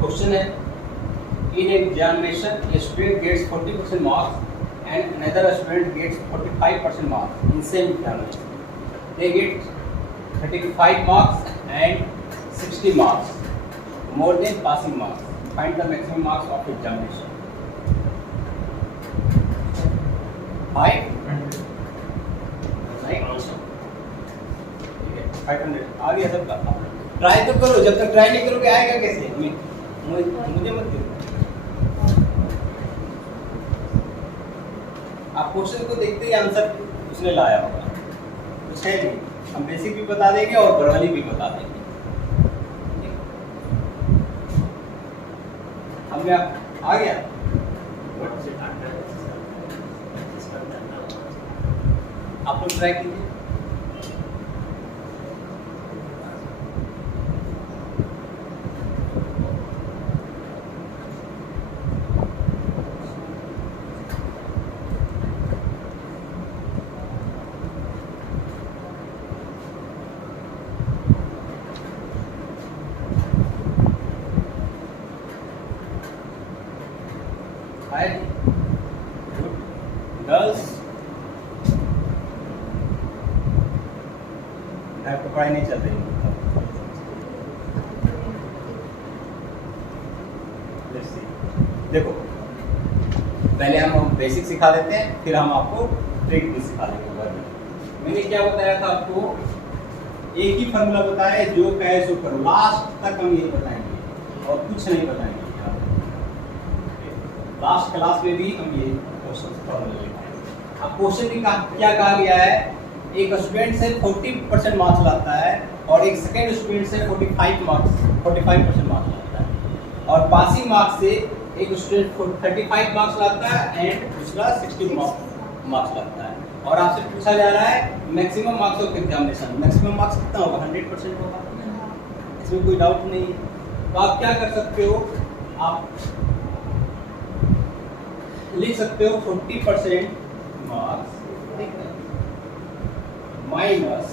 Question है, in examination a student gets 40% marks and another student gets 45% marks in same examination. They get 35 marks and 60 marks more than passing marks. Find the maximum marks of examination. 500 आ गया सबका। Try तो करो, जब तक try नहीं करोगे आएगा कैसे? मुझे मत दो। आप क्वेश्चन को देखते ही आंसर उसने लाया होगा, कुछ है नहीं। हम बेसिक भी बता देंगे और बरवाली भी बता देंगे। हमें आ गया। आप लोग ट्राई कीजिए। गर्ल्स पढ़ाई नहीं चल रही। देखो पहले हम बेसिक सिखा देते हैं, फिर हम आपको ट्रिक भी सिखा देंगे। मैंने क्या बताया था आपको, एक ही फॉर्मूला बताया, जो कहे सो करो। लास्ट तक हम ये बताएंगे और कुछ नहीं बताएंगे। लास्ट क्लास में भी हम ये क्वेश्चन फॉर्मूला लिखाएंगे। अब क्वेश्चन में क्या कहा गया है, एक स्टूडेंट से 40% मार्क्स लाता है और एक सेकेंड स्टूडेंट से 45% मार्क्स लाता है, और पासिंग मार्क्स से एक स्टूडेंट 35 मार्क्स लाता है एंड दूसरा 60 मार्क्स लाता है। और आपसे पूछा जा रहा है maximum marks of examination. Maximum marks कितना होगा? 100% होगा, इसमें कोई डाउट नहीं है। तो आप क्या कर सकते हो, आप लिख सकते हो 40% marks minus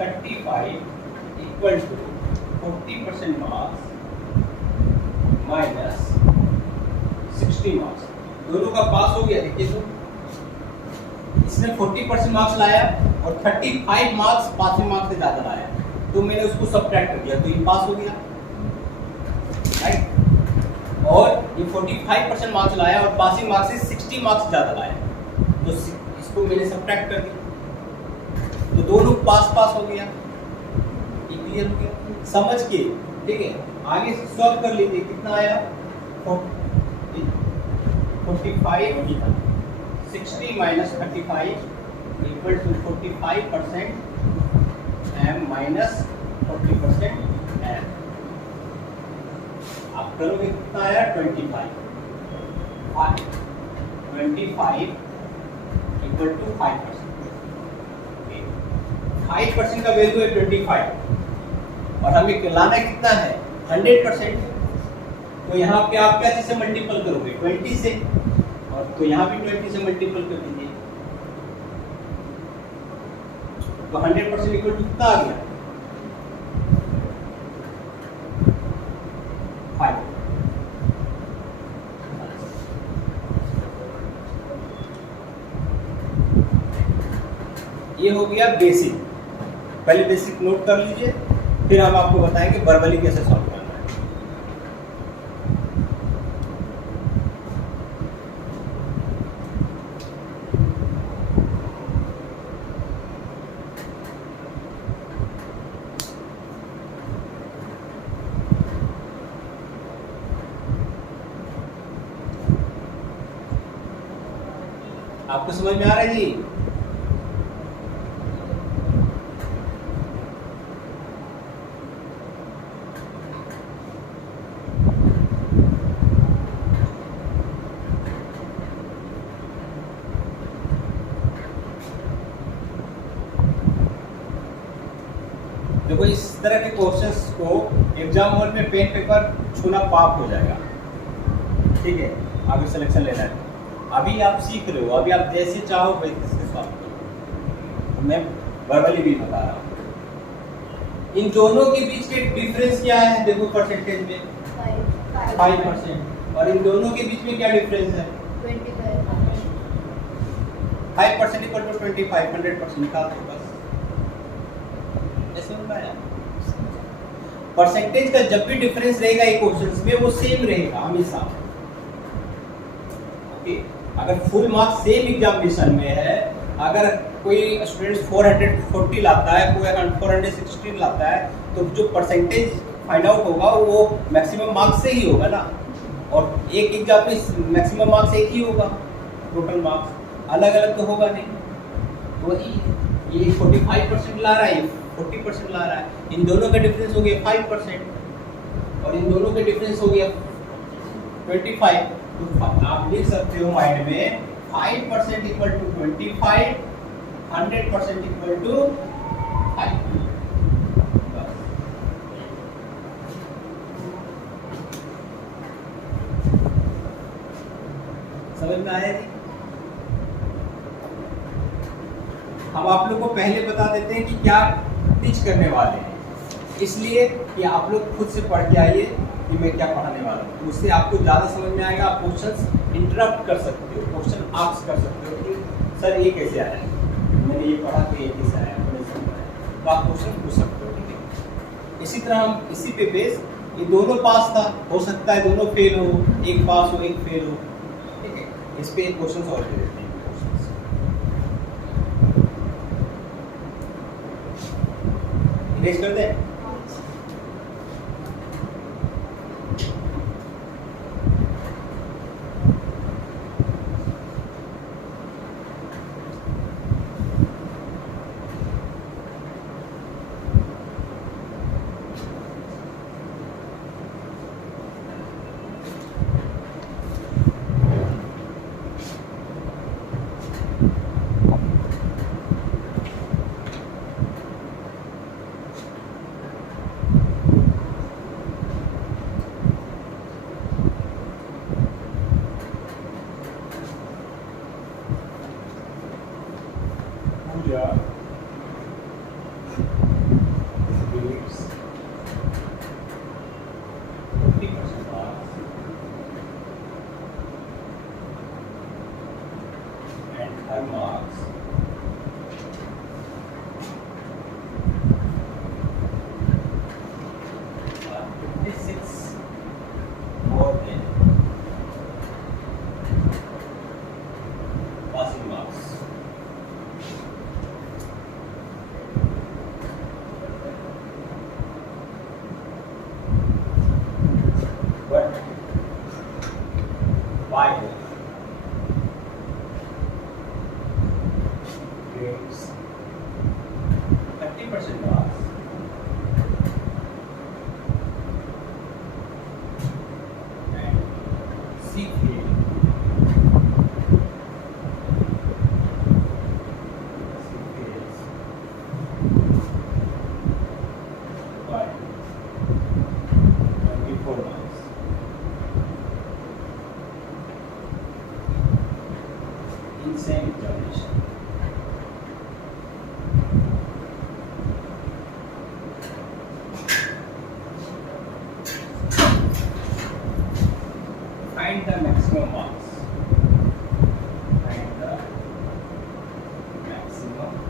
35 equal to 40% marks minus 60 marks. दोनों का पास हो गया। देखिए तो इसने 40% मार्क्स लाया और 35 मार्क्स पासिंग मार्क्स से ज्यादा लाया, तो मैंने उसको सब्ट्रैक्ट कर दिया, तो ये पास हो गया, राइट। और ये 45% मार्क्स लाया और पासिंग मार्क्स से 60 मार्क्स ज्यादा लाया, तो इसको मैंने सब्ट्रैक्ट कर दिया, तो दोनों पास हो गया। ये क्लियर हो गया समझ के? ठीक है, आगे सॉल्व कर लीजिए। कितना आया? 45 60 minus 35 equal to 45% m minus 40% m। आप करोगे कितना आया? 25 इक्वल टू 5%। 5% का वैल्यू है 25 और हमें लाना कितना है? 100%। तो यहाँ पे आप क्या से मल्टीपल करोगे? 20 से, और तो यहाँ भी 20 से मल्टीपल कर दीजिए, तो 100% इक्वल टू कितना आ गया? 5। ये हो गया बेसिक। पहले बेसिक नोट कर लीजिए, फिर हम आपको बताएंगे वर्बली कैसे सॉल्व करना है। आपको समझ में आ रहा है जी? देखो इस तरह के क्वेश्चंस को एग्जाम हॉल में पेन पेपर छूना पाप हो जाएगा। ठीक है, आगे सिलेक्शन लेना है। अभी आप सीख रहे हो, अभी आप जैसे चाहो वैसे सॉल्व करो। मैं वर्बली भी बता रहा हूँ। इन दोनों के बीच के डिफरेंस क्या है? देखो परसेंटेज में 5%, और इन दोनों के बीच में क्या डिफरेंस है? 5% इक्वल टू 25, 100% निकाल दो बस। ऐसे होता है। परसेंटेज का जब भी डिफरेंस रहेगा एक क्वेश्चंस में वो सेम रहेगा हमेशा। ओके, अगर फुल मार्क्स सेम एग्जामिनेशन में है, अगर कोई स्टूडेंट 440 लाता है, कोई अगर 416 लाता है, तो जो परसेंटेज फाइंड आउट होगा वो मैक्सिमम मार्क्स से ही होगा ना। और एक एग्जाम में मैक्सिमम मार्क्स एक ही होगा, टोटल मार्क्स अलग अलग तो होगा नहीं। तो ये 45% ला रहा है, 40% ला रहा है, इन दोनों का डिफरेंस हो गया 5% और इन दोनों का डिफरेंस हो गया 25। तो आप लिख सकते हो माइंड में 5% इक्वल टू 25, 100% इक्वल टू 5। समझ में आया? हम आप लोग को पहले बता देते हैं कि क्या टीच करने वाले हैं, इसलिए कि आप लोग खुद से पढ़ के आइए कि मैं क्या पढ़ाने वाला हूँ। उससे आपको ज़्यादा समझ में आएगा। आप क्वेश्चंस इंटरप्ट कर सकते हो, क्वेश्चन आस्क कर सकते हो कि सर ये कैसे आया, मैंने ये पढ़ा तो ये कैसे आया, मैंने समझा है, तो आप क्वेश्चन पूछ सकते हो। ठीक है, इसी तरह हम इसी पे बेस, ये दोनों पास था, हो सकता है दोनों फेल हो, एक पास हो एक फेल हो। ठीक है, इस पे एक क्वेश्चन और दे देते हैं। इरेज कर दें। Find the maximum marks. Find the maximum marks.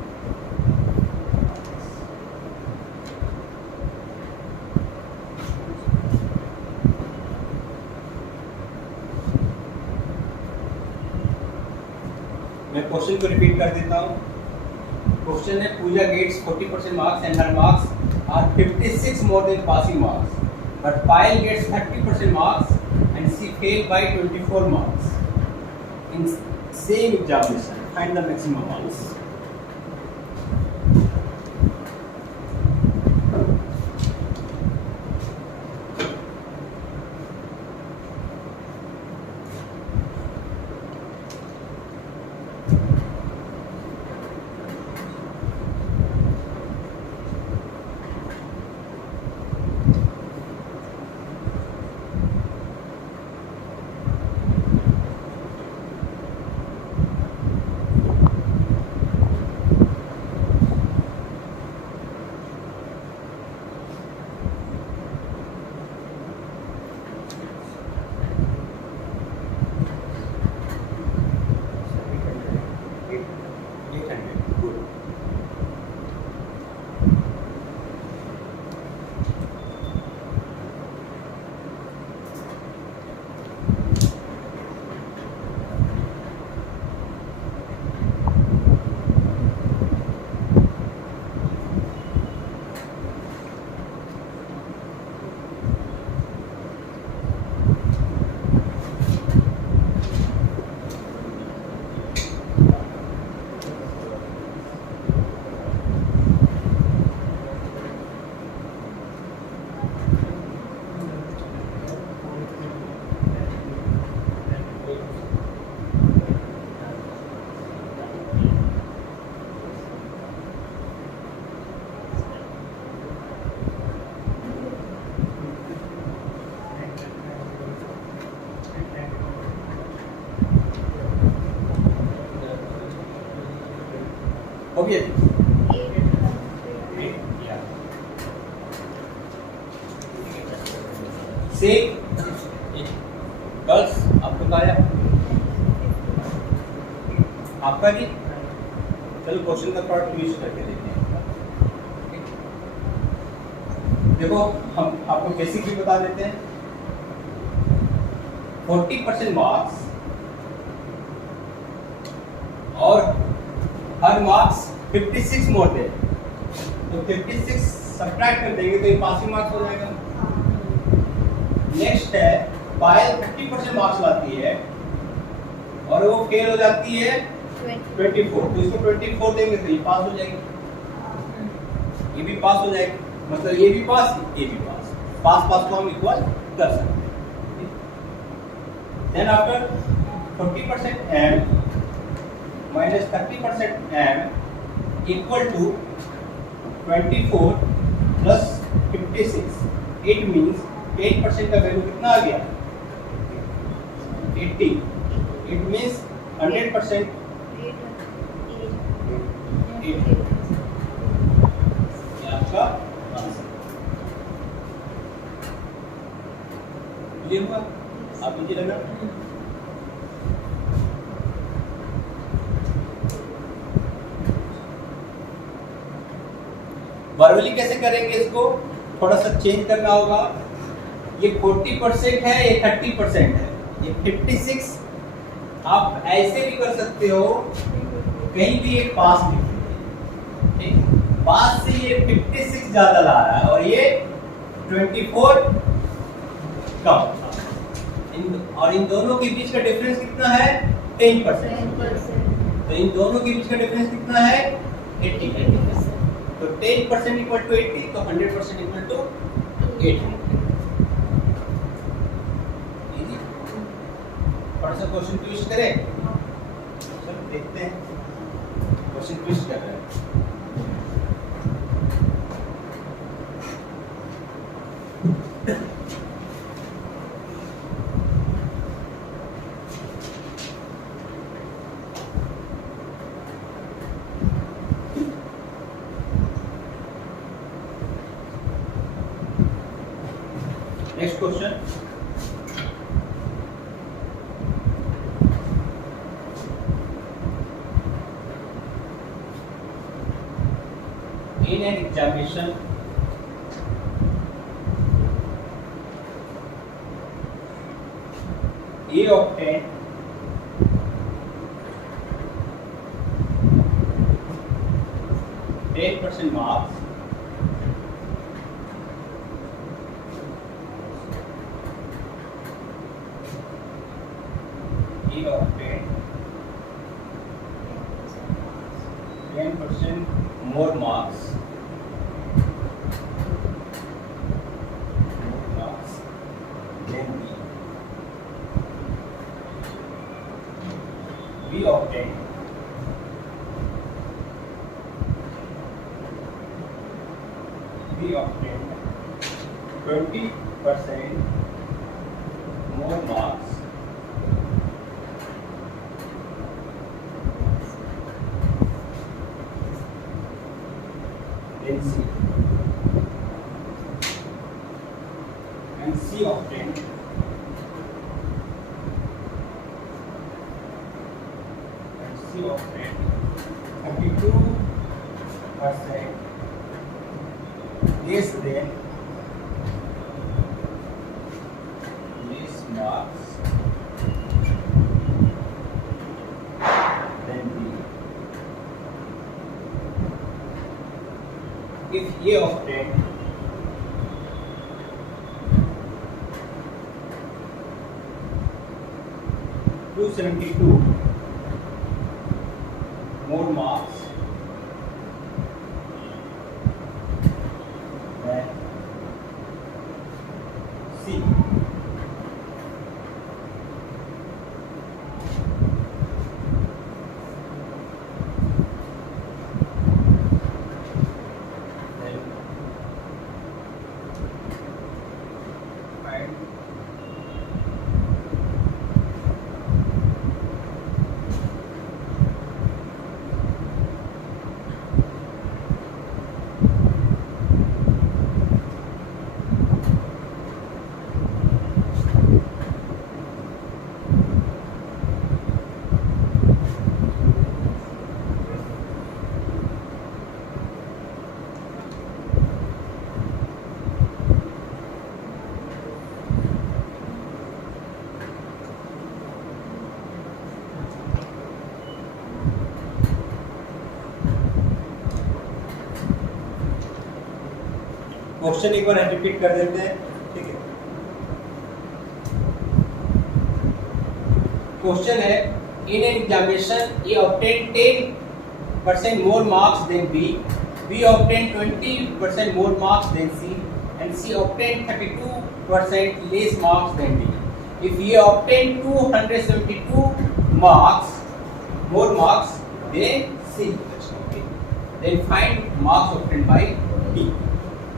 मैं क्वेश्चन को रिपीट कर देता हूँ। क्वेश्चन है पूजा gets 40% marks and her marks are 56 more than passing marks, but Payal gets 30% marks and she failed by 24 marks in same examination. Find the maximum marks. गया जी? Same girls आप लोग आया आपका जी। चलो क्वेश्चन का थोड़ा ट्विस्ट करके देखते हैं। देखो हम आपको बेसिक भी बता देते हैं। 40% मार्क्स और हर मार्क्स 56 मोर दे, तो 56 सब्ट्रैक्ट कर देंगे तो ये पासिंग मार्क्स हो जाएगा। नेक्स्ट है पायल 30% मार्क्स लाती है और वो फेल हो जाती है 24, तो इसको 24 देंगे तो ये पास हो जाएगी, ये भी पास हो जाएगी, मतलब ये भी पास ये भी पास, पास पास को हम इक्वल कर सकते हैं। Then after 40% m minus 30% m equal to 24 plus 56, it means 8% का वैल्यू कितना आ गया 80, it means 100% 80 आपका आंसर। क्लियर हुआ? आप मुझे लगा वर्बली कैसे करेंगे, इसको थोड़ा सा चेंज करना होगा। ये 40% है, ये 30% है, ये 56 आप ऐसे भी कर सकते हो, कहीं भी एक पास लिख, पास से ये 56 ज्यादा ला रहा है और ये 24 कम, और इन दोनों के बीच का डिफरेंस कितना है 10%, तो इन दोनों के बीच का डिफरेंस कितना है 80%, तो 10% इक्वल टू 80, तो 100% इक्वल टू 80। थोड़ा सा क्वेश्चन ट्विस्ट करें, चलो देखते हैं क्वेश्चन ट्विस्ट कर रहे हैं। Next question, in an examination A obtained 10% marks A obtained 10% more marks than B. B obtained 20% more marks than C, and C obtained 32% less than less marks than B. If A obtained 272 more marks than C, then find question एक बार repeat कर देते हैं, ठीक है। Question है, in an examination A obtain 10% more marks than B obtained 20% more marks than C, and C obtained 32% less marks than D. If A obtained 272 marks more marks than C, okay, then find marks obtained by D.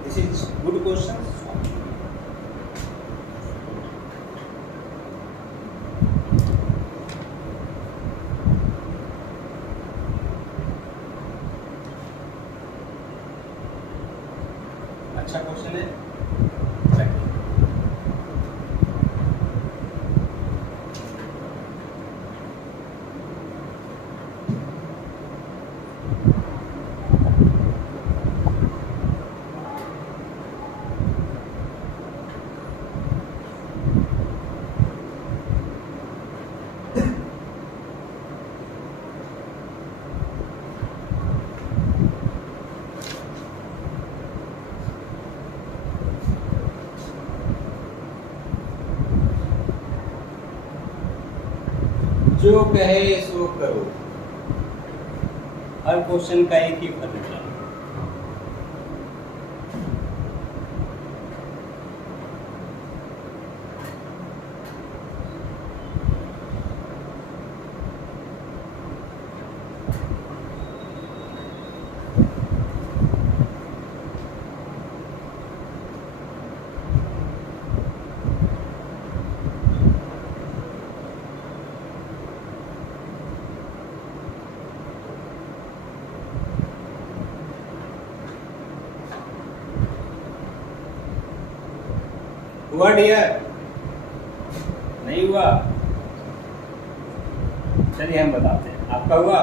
This is good question. अच्छा question है। जो कहे सो करो, हर question का एक ही formula. हुआ dear? नहीं हुआ? चलिए हम बताते हैं। आपका हुआ?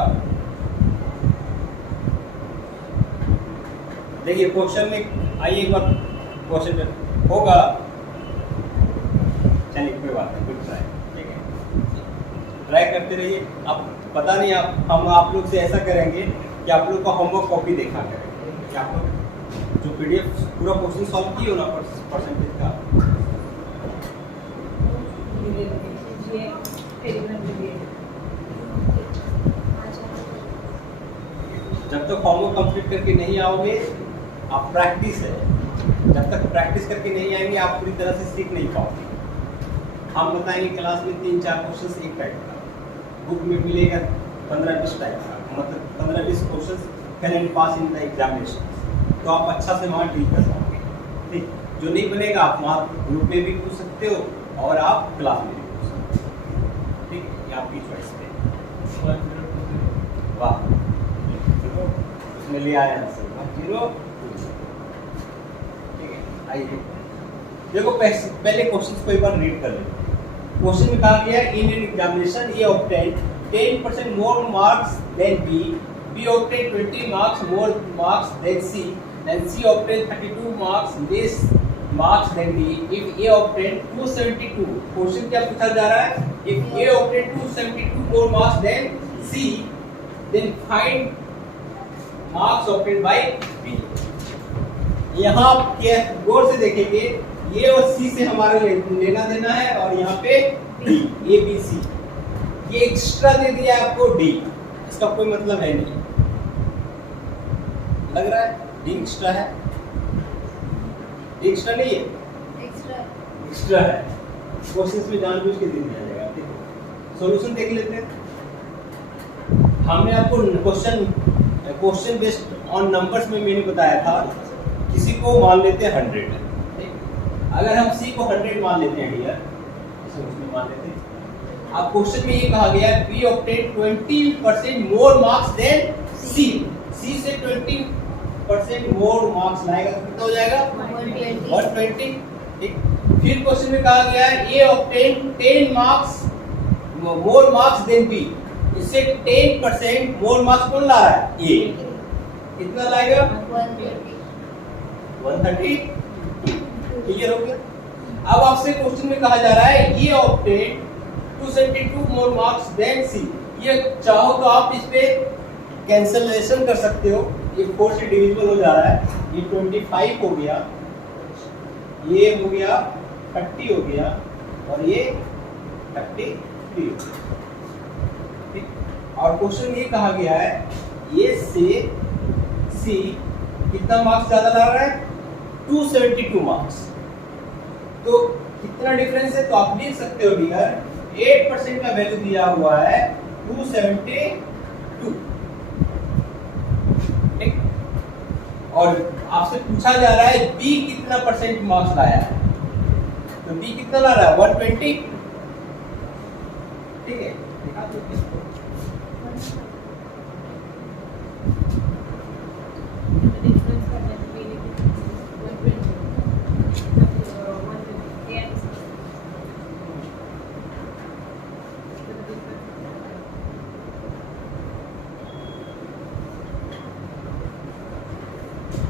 देखिए क्वेश्चन में आइए एक बार क्वेश्चन में होगा। चलिए कोई बात नहीं, गुड ट्राई, ठीक है, ट्राई करते रहिए। अब पता नहीं हम आप लोग से ऐसा करेंगे कि आप लोग का होमवर्क कॉपी देखा करेंगे कि आप लोग जो PDF पूरा क्वेश्चन सॉल्व किए हो ना परसेंटेज का, जब तक होमवर्क कंप्लीट करके नहीं आओगे, आप प्रैक्टिस है, जब तक प्रैक्टिस करके नहीं आएंगे आप पूरी तरह से सीख नहीं पाओगे। हम बताएंगे क्लास में 3-4 क्वेश्चन एक टाइप का, बुक में मिलेगा 15-20 टाइप का, मतलब 15-20 question can and pass in the examination, तो आप अच्छा से वहाँ डील कर पाओगे। ठीक, जो नहीं बनेगा आप वहाँ ग्रुप में भी पूछ सकते हो और आप क्लास में भी पूछ सकते हो। ठीक, ये आपकी चॉइस पे। वाह, उसमें ले आया आंसर 0। ठीक है, आइए देखो पहले क्वेश्चन को एक बार रीड कर लो। क्वेश्चन में कहा गया in an examination A obtained 10% more marks than B obtained 20 marks more marks than C, and C obtained 32 marks less marks than D. If A obtained 272, question क्या पूछा जा रहा है? If A obtained 272 more marks than C, then find marks obtained by B. यहाँ आप गौर से देखेंगे, ये और सी से हमारा लेना देना है, और यहाँ पे डी, ए बी सी, ये एक्स्ट्रा दे दिया आपको डी, इसका कोई मतलब है नहीं, लग रहा है डी एक्स्ट्रा है? डी एक्स्ट्रा नहीं है, एक्स्ट्रा है। क्वेश्चंस में जानबूझ के दे दिया जाएगा। ठीक है, सॉल्यूशन देख लेते हैं। हमने आपको क्वेश्चन बेस्ड ऑन नंबर्स में मैंने बताया था, किसी को मान लेते हैं 100, अगर हम सी को 100 मान लेते हैं डियर, इसे उसमें मान लेते हैं। अब क्वेश्चन में ये कहा गया है B obtain 20% more marks than C, C से 20% मोर मार्क्स लाएगा तो कितना हो जाएगा? 120। ठीक, फिर क्वेश्चन में कहा गया है A obtain 10 marks more marks than B, इससे 10% मोर मार्क्स कौन ला रहा है? ए, कितना लाएगा? 130। क्लियर हो गया? अब आपसे क्वेश्चन में कहा जा रहा है ये ऑब्टेन 272 मोर मार्क्स देन सी, ये चाहो तो आप इस पे कैंसलेशन कर सकते हो, ये 4 से डिविजिबल हो जा रहा है, ये 25 हो गया, ये हो गया 30 हो गया और ये 33 हो गया। ठीक, और क्वेश्चन ये कहा गया है ये से सी कितना मार्क्स ज्यादा ला रहा है, 272 मार्क्स। तो कितना डिफरेंस है, तो आप देख सकते हो डियर 8% का वैल्यू दिया हुआ है 272। ठीक, और आपसे पूछा जा रहा है बी कितना परसेंट मार्क्स लाया है, तो बी कितना ला रहा है 120। ठीक है, दिखा दो किसको।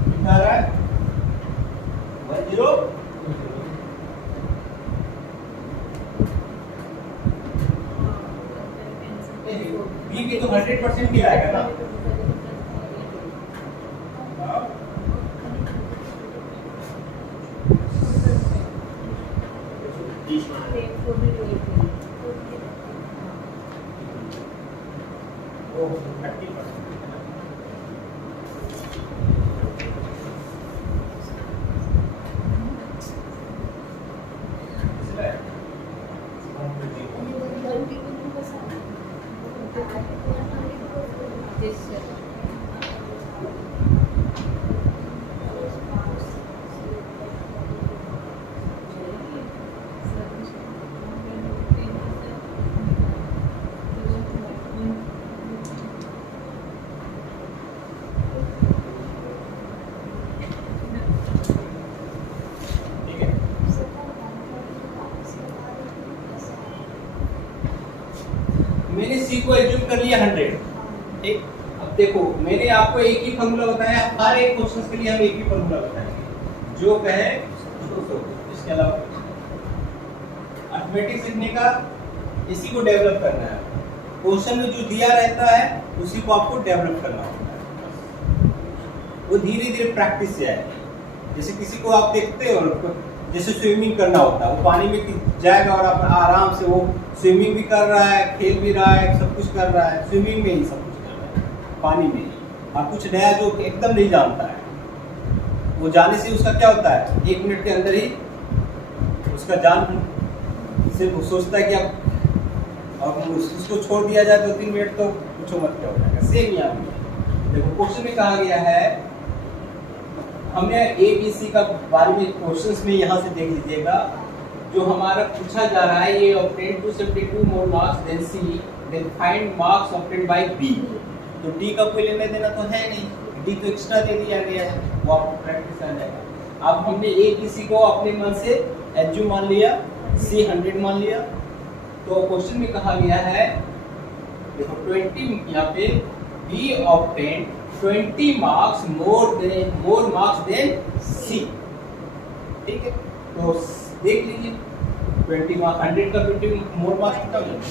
दिखा रहा है 10। बी भी तो 100% ही आएगा ना। वो 30%। मैंने सी को एज्यूम कर लिया 100। ठीक, अब देखो मैंने आपको एक ही फॉर्मूला बताया, हर एक क्वेश्चन के लिए हम एक ही फॉर्मूला बताएंगे, जो कहे उसको। इसके अलावा अर्थमेटिक सीखने का इसी को डेवलप करना है। क्वेश्चन में जो दिया रहता है उसी को आपको डेवलप करना होता है, वो धीरे धीरे प्रैक्टिस से आएगी। जैसे किसी को आप देखते हो जैसे स्विमिंग करना होता है, वो पानी में जाएगा और आप आराम से वो स्विमिंग भी कर रहा है, खेल भी रहा है, सब कुछ कर रहा है, स्विमिंग में ही सब कुछ कर रहा है, पानी में ही। और कुछ नया जो एकदम नहीं जानता है, वो जाने से उसका क्या होता है, 1 मिनट के अंदर ही उसका जान सिर्फ सोचता है कि अब उसको छोड़ दिया जाए 2-3 मिनट तो पूछो मत क्या हो जाएगा। सेम यहाँ भी देखो क्वेश्चन में कहा गया है, हमने ABC का बारे में क्वेश्चंस में यहाँ से देख लीजिएगा, जो हमारा पूछा जा रहा है ये obtained 272 more marks than C, then find marks obtained by B। तो D का कोई लेने देना तो है नहीं, D तो एक्स्ट्रा दे दिया गया है, वो आपको प्रैक्टिस आ जाएगा। अब हमने ABC को अपने मन से एज्यूम मान लिया, C 100 मान लिया। तो क्वेश्चन में कहा गया है देखो 20 यहाँ पे B obtained 20 marks more marks than C। ठीक है, तो देख लीजिए 20 मार्क्स 100 का 20 मोर मार्क्स कितना हो जाएगा।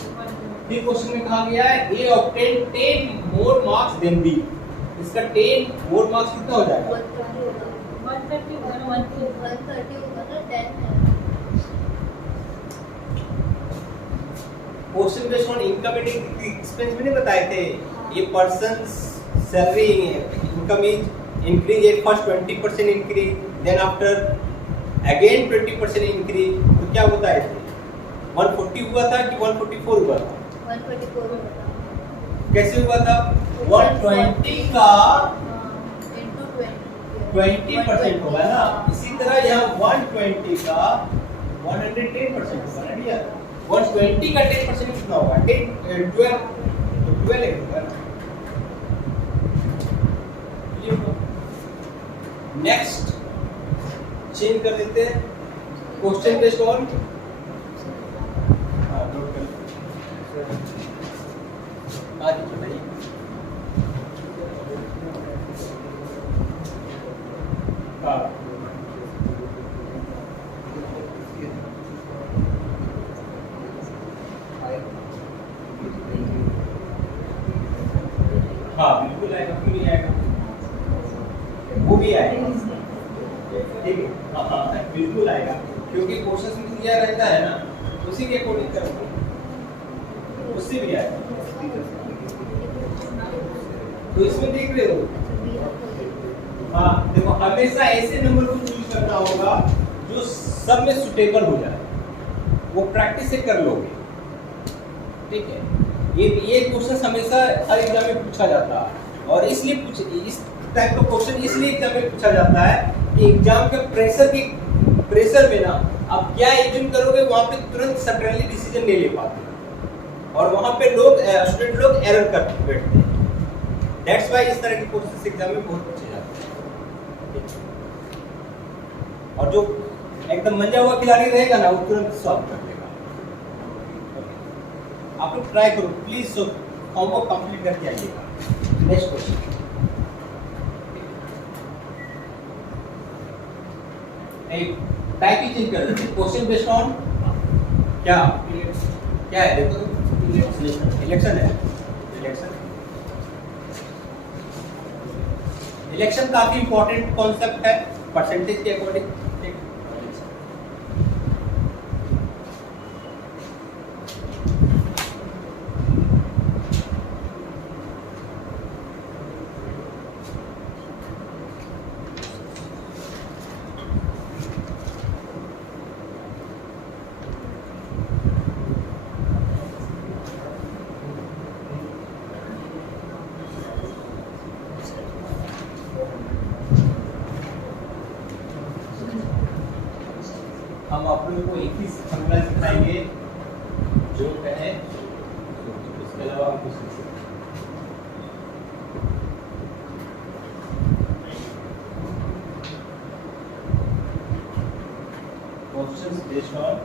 फिर क्वेश्चन में कहा गया है A obtained 10 more marks than B। इसका 10 मोर मार्क्स कितना हो जाएगा, 130 होगा ना 10 है। Question based on income and expense में नहीं बताए थे, ये persons salary income is increase at first 20% increase, then after again 20% increase. तो क्या बताए थे, 140 हुआ था कि 144 हुआ था, 144 हुआ था। कैसे हुआ था, 120 का into 20% होगा ना, इसी तरह यहाँ 120 का 110% होगा ना यार। 120 का 10% कितना होगा, 12 होगा ना। नेक्स्ट चेंज कर देते हैं क्वेश्चन बेस्ड ऑन, नोट कर आज बताइए। हाँ बिल्कुल आएगा, क्यों नहीं आएगा, वो भी आएगा। ठीक है, हाँ बिल्कुल आएगा, क्योंकि क्वेश्चन में दिया रहता है ना, उसी के अकॉर्डिंग करोगे, उससे भी आएगा। तो इसमें देख रहे हो, हाँ देखो, हमेशा ऐसे नंबर को चूज करना होगा जो सब में सुटेबल हो जाए, वो प्रैक्टिस से कर लोगे, ठीक है। ये क्वेश्चन हमेशा हर एग्जाम में पूछा जाता है, और इसलिए इस टाइप का क्वेश्चन इसलिए एग्जाम में पूछा जाता है कि एग्जाम के प्रेशर में ना आप क्या एज्यूम करोगे, वहाँ पे तुरंत सडनली डिसीजन नहीं ले पाते, और वहाँ पे स्टूडेंट लोग एरर कर बैठते हैं। दैट्स व्हाई इस तरह के क्वेश्चन एग्जाम में बहुत पूछे जाते हैं। और जो एकदम मंजा हुआ खिलाड़ी रहेगा ना, वो तुरंत सॉल्व कर देगा। आप लोग ट्राई करो प्लीज, होमवर्क कंप्लीट करके आइएगा। नेक्स्ट क्वेश्चन, एक टाइप ही चेंज कर देते, क्वेश्चन बेस्ड ऑन क्या है, देखो इलेक्शन है। इलेक्शन काफी इंपॉर्टेंट कॉन्सेप्ट है परसेंटेज के अकॉर्डिंग। हम आप लोगों को एक ही फॉर्मूला सिखाएंगे जो कहे, इसके अलावा हम कुछ नहीं सिखाएंगे। क्वेश्चंस बेस्ड ऑन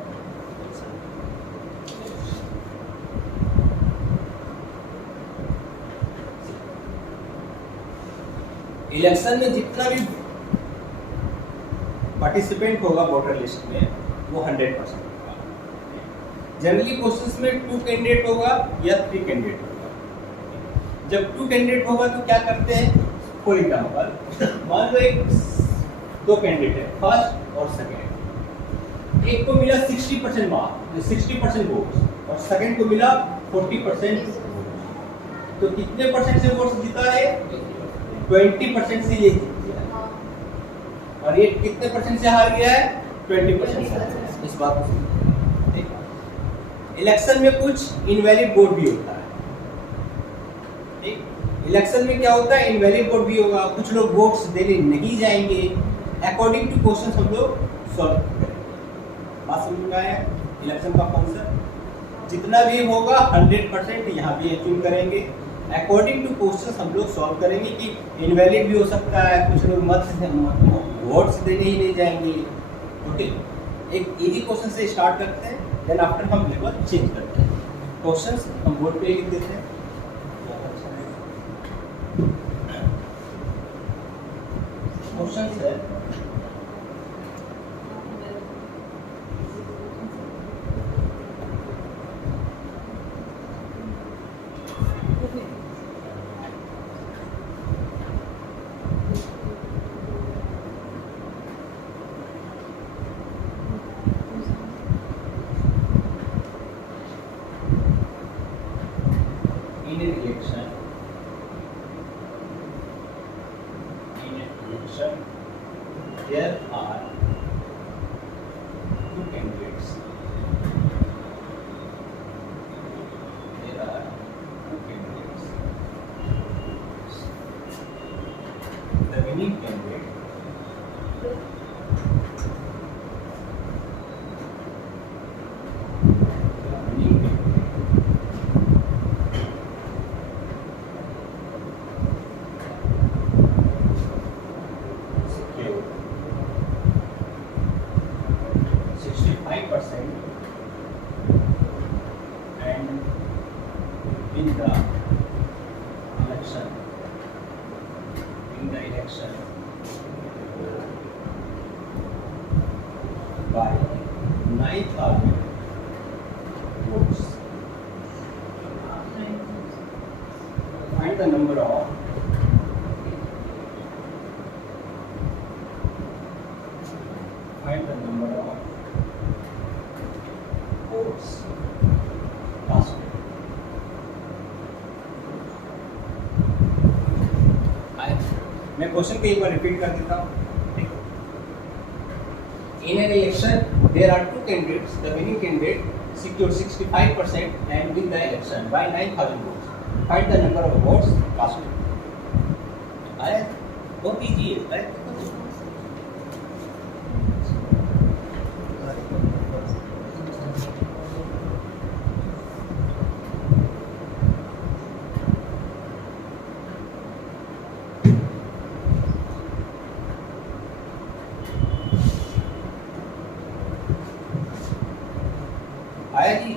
इलेक्शन में जितना भी पार्टिसिपेंट होगा वोटर लिस्ट में, वो 100% होगा। जनरली क्वेश्चंस में 2 कैंडिडेट होगा या 3 कैंडिडेट होगा। जब 2 कैंडिडेट होगा तो क्या करते हैं, फॉर एग्जाम्पल मान लो 2 कैंडिडेट है, फर्स्ट और सेकेंड। एक को मिला 60% मार्क्स, 60% वोट्स, और सेकेंड को मिला 40%। तो कितने परसेंट से वोट्स जीता है, 20% से ये जीत गया है। और ये कितने परसेंट से हार गया है, 20% से। इस बात को इलेक्शन में कुछ इनवैलिड वोट भी होता है, ठीक। इलेक्शन में क्या होता है, इनवैलिड वोट भी होगा, कुछ लोग वोट्स देने नहीं जाएंगे। अकॉर्डिंग टू क्वेश्चन हम लोग सॉल्व करेंगे। बात समझ में आया, इलेक्शन का कॉन्सेप्ट जितना भी होगा 100% यहाँ भी अचीव करेंगे। अकॉर्डिंग टू क्वेश्चन हम लोग सॉल्व करेंगे कि इनवैलिड भी हो सकता है, कुछ लोग वोट्स देने ही नहीं जाएंगे। ओके, एक इजी क्वेश्चन से स्टार्ट करते हैं, देन आफ्टर हम लेवल चेंज करते हैं। क्वेश्चंस हम बोर्ड पे लिख देते हैं। क्वेश्चंस है in an election, there are 2 candidates. There are 2 candidates. The winning candidate secured 65% and in the election by 9,000 votes. Find the number of find the number votes cast. मैं question को एक बार repeat कर देता हूँ. In an election, there are two candidates. The winning candidate secured 65% and win the election by 9,000 votes. Find the number of votes cast. आया? बहुत easy है, right? आया जी?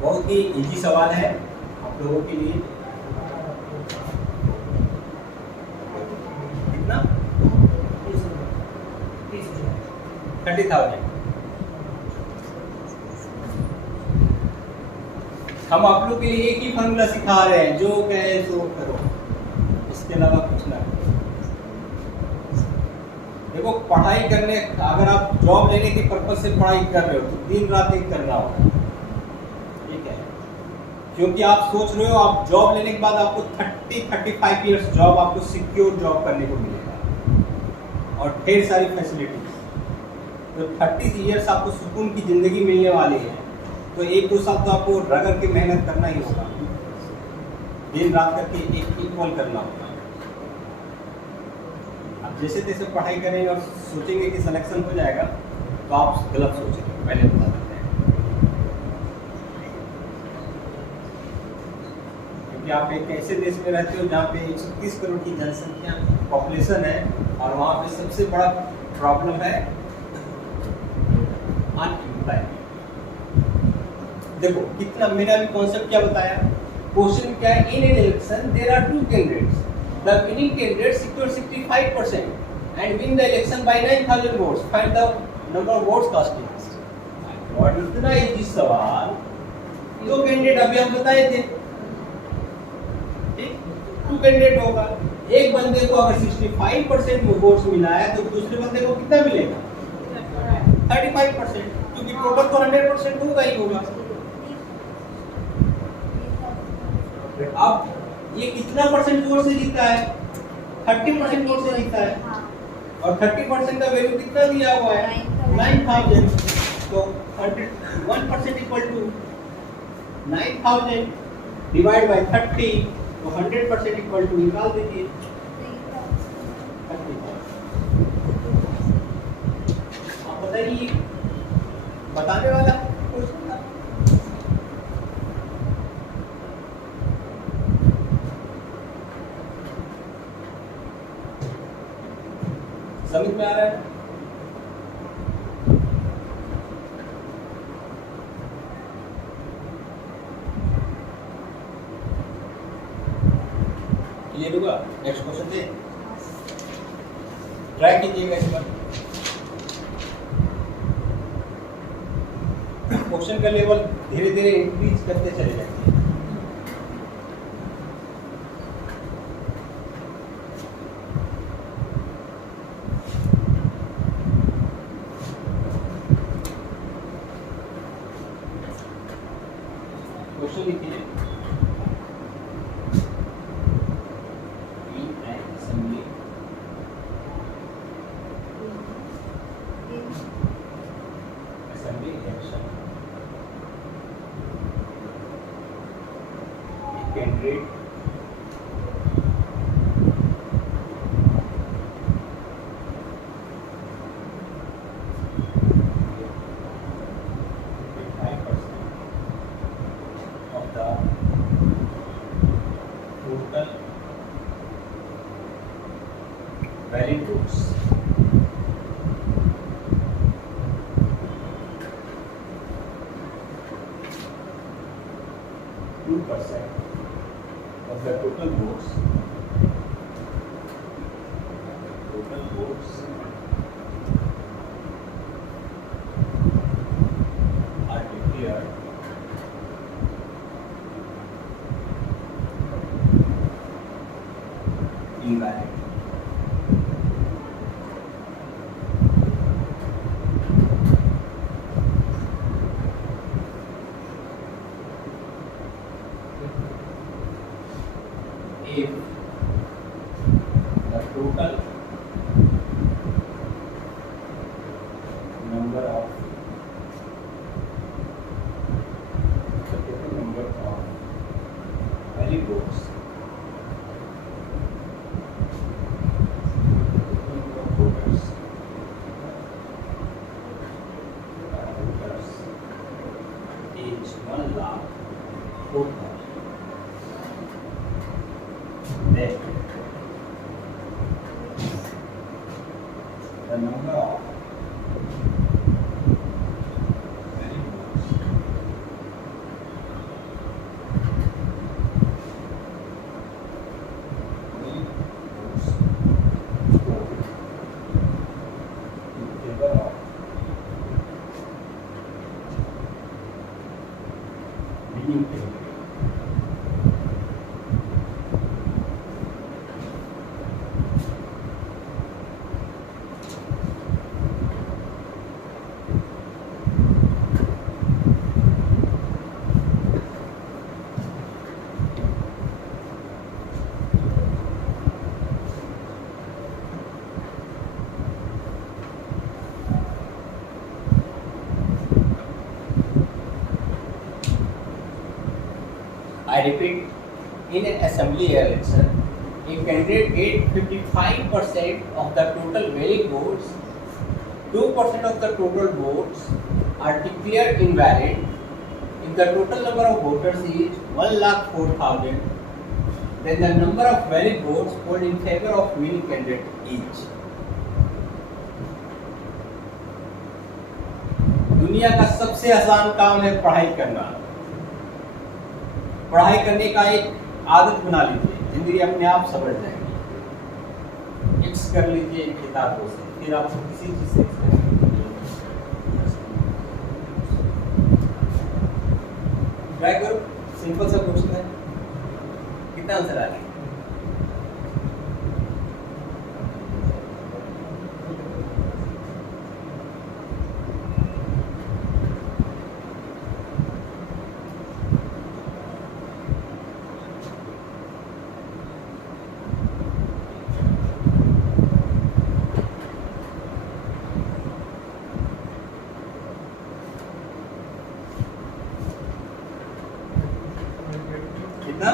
बहुत ही इजी सवाल है आप लोगों के लिए. कितना? 30,000. हम आप लोग के लिए एक ही फॉर्मूला सिखा रहे हैं, जो कहे सो करो, इसके अलावा कुछ ना. देखो, पढ़ाई करने, अगर आप जॉब लेने के पर्पज से पढ़ाई कर रहे हो तो दिन रात एक करना होगा, ठीक है? क्योंकि आप सोच रहे हो आप जॉब लेने के बाद आपको 30-35 इयर्स जॉब, आपको सिक्योर जॉब करने को मिलेगा और ढेर सारी फैसिलिटीज. तो 30 इयर्स आपको सुकून की जिंदगी मिलने वाली है. तो 1-2 साल तो आपको रगड़ के मेहनत करना ही होगा, दिन रात करके एक इक्वल करना होगा. अब जैसे तैसे पढ़ाई करेंगे और सोचेंगे कि सिलेक्शन हो जाएगा, तो आप गलत सोचेंगे, पहले बता देते हैं. क्योंकि आप एक ऐसे देश में रहते हो जहाँ पे 130 करोड़ की जनसंख्या पॉपुलेशन है और वहाँ पे सबसे बड़ा प्रॉब्लम है अनएम्प्लॉयमेंट. देखो कितना, मेरा भी कॉन्सेप्ट क्या बताया. क्वेश्चन क्या है? In an election there are two candidates. The winning candidate secure 65% and win the election by 9,000 votes. Find the number of votes cast. और इतना इजी सवाल, दो कैंडिडेट अभी हम बताए थे, ठीक? 2 कैंडिडेट होगा. एक बंदे को अगर 65% में वोट्स मिला है तो दूसरे बंदे को कितना मिलेगा? 35%, क्योंकि टोटल तो 100% होगा ही होगा. अब ये कितना परसेंट वोट से जीता है? 30% वोट से जीता है. और 30% का वैल्यू कितना दिया हुआ है? 9,000. तो 1% इक्वल टू 9,000 डिवाइड बाय 30. तो 100% इक्वल टू निकाल दीजिए 30,000. आप बताइए, बताने वाला क्वेश्चन था. समझ में आ रहा है? क्लियर होगा? नेक्स्ट क्वेश्चन दे, ट्राई कीजिएगा इस बार. क्वेश्चन का लेवल धीरे धीरे इंक्रीज करते चले जाएंगे. क्वेश्चन लिखिए. assembly election, candidate of the total valid votes. Of the total votes The number of I repeat, in an assembly election, a candidate get 55% of the total valid votes, 2% of the total votes are declared invalid. If the total number of voters is 1,04,000, then the number of valid votes polled in favor of winning candidate is. दुनिया का सबसे आसान काम है पढ़ाई करना। पढ़ाई करने का एक आदत बना लीजिए, जिंदगी अपने आप समझ जाएगी। एक्स कर लीजिए इन किताबों से, फिर आपको किसी चीज से ट्राई करो। सिंपल सा क्वेश्चन है, कितना आंसर आ रहा है? कितना?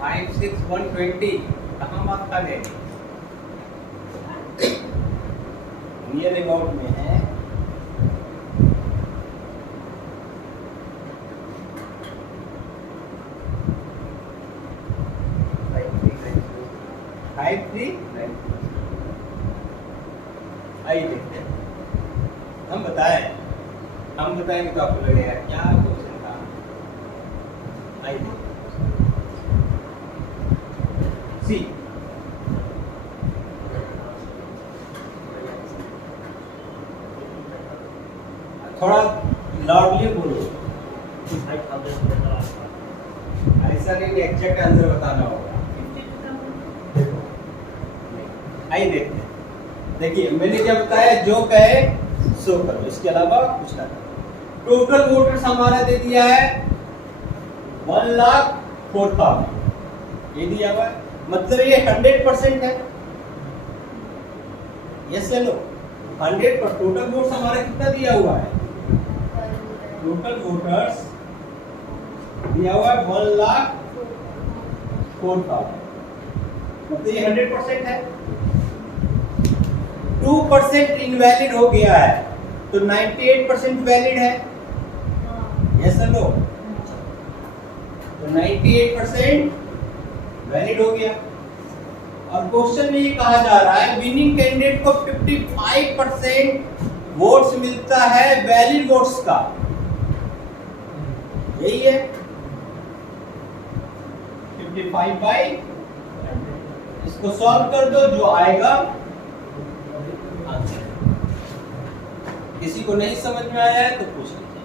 5, 6, 120 कहाँ बात खा गए? नियर अबाउट में है। आइए देखते हैं। हम बताएंगे तो आपको लगेगा क्या क्वेश्चन था। आइए सी, थोड़ा लाउडली बोलो। ऐसा नहीं एग्जैक्ट आंसर बताना होगा। आइए देखते हैं। देखिए मैंने क्या बताया, जो कहे सो करो, इसके अलावा कुछ ना करो। टोटल वोटर्स हमारा दे दिया है 1,04,000, ये दिया हुआ है, मतलब ये 100% है। यस या नो? 100% टोटल वोट्स हमारा कितना दिया हुआ है? टोटल वोटर्स दिया हुआ है 1,04,000, मतलब ये 100% है। 2% इनवैलिड हो गया है तो 98% वैलिड है। यस या नो? तो 98% वैलिड हो गया। और क्वेश्चन में ये कहा जा रहा है विनिंग कैंडिडेट को 55% वोट्स मिलता है वैलिड वोट्स का, यही है 55/, इसको सॉल्व कर दो, जो आएगा आंसर। किसी को नहीं समझ में आया है तो पूछ लीजिए।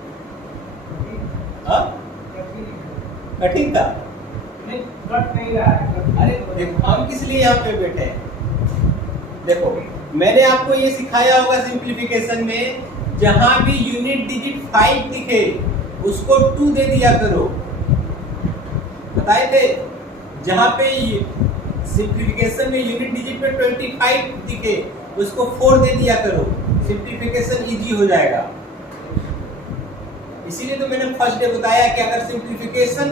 हाँ, कठिन था? नहीं रहा है। अरे देखो, हम किस लिए यहाँ पे बैठे हैं? देखो मैंने आपको ये सिखाया होगा सिंप्लीफिकेशन में, जहां भी यूनिट डिजिट 5 दिखे उसको 2 दे दिया करो। बताए थे, जहां पे सिंप्लीफिकेशन में यूनिट डिजिट में 25 दिखे उसको 4 दे दिया करो, सिंप्लीफिकेशन इजी हो जाएगा। इसीलिए तो मैंने फर्स्ट डे बताया कि अगर सिंप्लीफिकेशन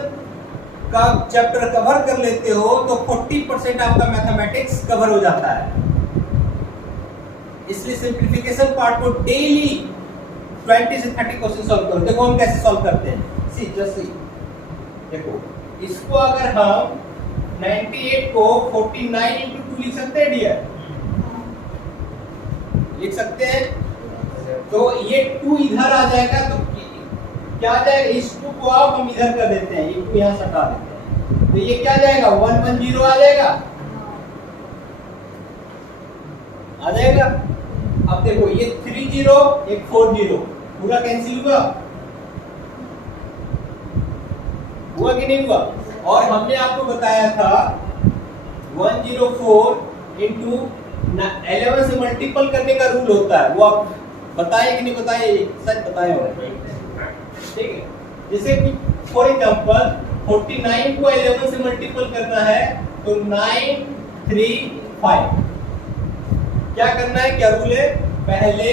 का चैप्टर कवर कर लेते हो तो 40% आपका मैथमेटिक्स कवर हो जाता है। इसलिए सिंप्लीफिकेशन पार्ट को डेली 20 से 30 क्वेश्चन सॉल्व करो। देखो हम कैसे सॉल्व करते हैं। जैसे देखो, इसको अगर हम 98 को 49 इंटू 2 लिख सकते हैं डियर, लिख सकते हैं। तो ये 2 इधर आ जाएगा तो क्या आ जाएगा, इस 2 को आप हम इधर कर देते हैं, ये 2 यहाँ से हटा देते हैं, तो ये क्या जाएगा 110 आ जाएगा, आ जाएगा। अब देखो ये 30 एक 40 पूरा कैंसिल हुआ कि नहीं हुआ। और हमने आपको बताया था 104 इंटू 11 से मल्टीपल करने का रूल होता है, वो आप बताए कि नहीं बताए, सच बताए हो, ठीक है। जैसे कि फॉर एग्जांपल 49 को 11 से मल्टीपल करना है तो 935, क्या करना है, क्या रूल है, पहले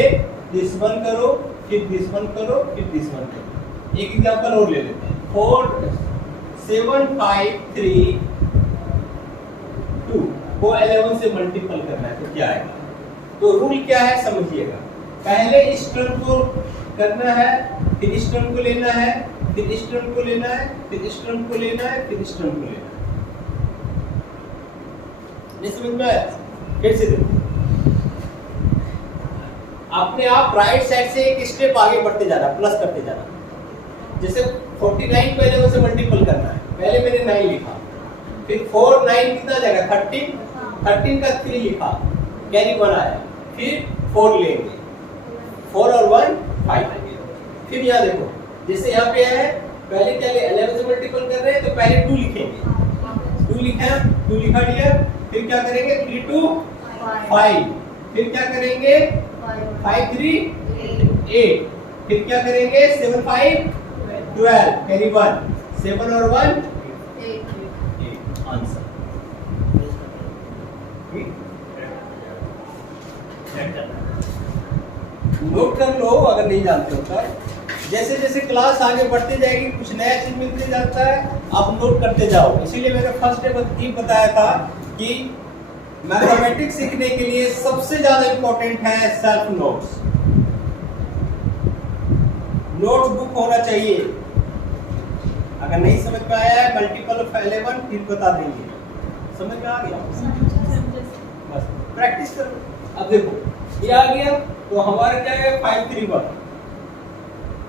दिस वन करो, फिर दिस वन करो, फिर दिस वन करो। एक एग्जांपल और ले लेते हैं, 4753 2 को 11 से मल्टीपल करना है तो क्या आएगा। तो रूल क्या है समझिएगा, पहले इस टर्म को करना है, फिर इस टर्म को लेना है, फिर इस टर्म को लेना है, फिर इस टर्म को लेना है, फिर इस टर्म को लेना है। नहीं समझ में आया, फिर से देखो, अपने आप राइट साइड से एक स्टेप आगे बढ़ते जाना, प्लस करते जाना। जैसे 49 को 11 से मल्टीपल करना है, पहले मैंने 9 लिखा, फिर 4 9 कितना जाएगा 13, 13 का 3 लिखा, कैरी 1 आया, फिर 4 लेंगे, 4 और 1 5। फिर यहाँ देखो, जैसे यहाँ पे है, पहले क्या 11 से मल्टीपल कर रहे हैं तो पहले 2 लिखेंगे, 2 लिखा, 2 लिखा दिया, फिर क्या करेंगे 3 2 5, फिर क्या करेंगे 5 3 8, फिर क्या करेंगे 7 5 12, कैरी 1, 7 और 1 8, आंसर। नोट कर लो अगर नहीं जानते हो तो। जैसे जैसे क्लास आगे बढ़ती जाएगी कुछ नया चीज मिलते जाता है, आप नोट करते जाओ। इसीलिए मैंने फर्स्ट डे बताया था कि मैथमेटिक्स सीखने के लिए सबसे ज्यादा इंपॉर्टेंट है सेल्फ नोट्स। नोट बुक होना चाहिए। अगर नहीं समझ में आया है मल्टीपल ऑफ 11 फिर बता देंगे, समझ में आ गया, बस प्रैक्टिस करो। अब देखो ये आ गया तो हमारा क्या है 531,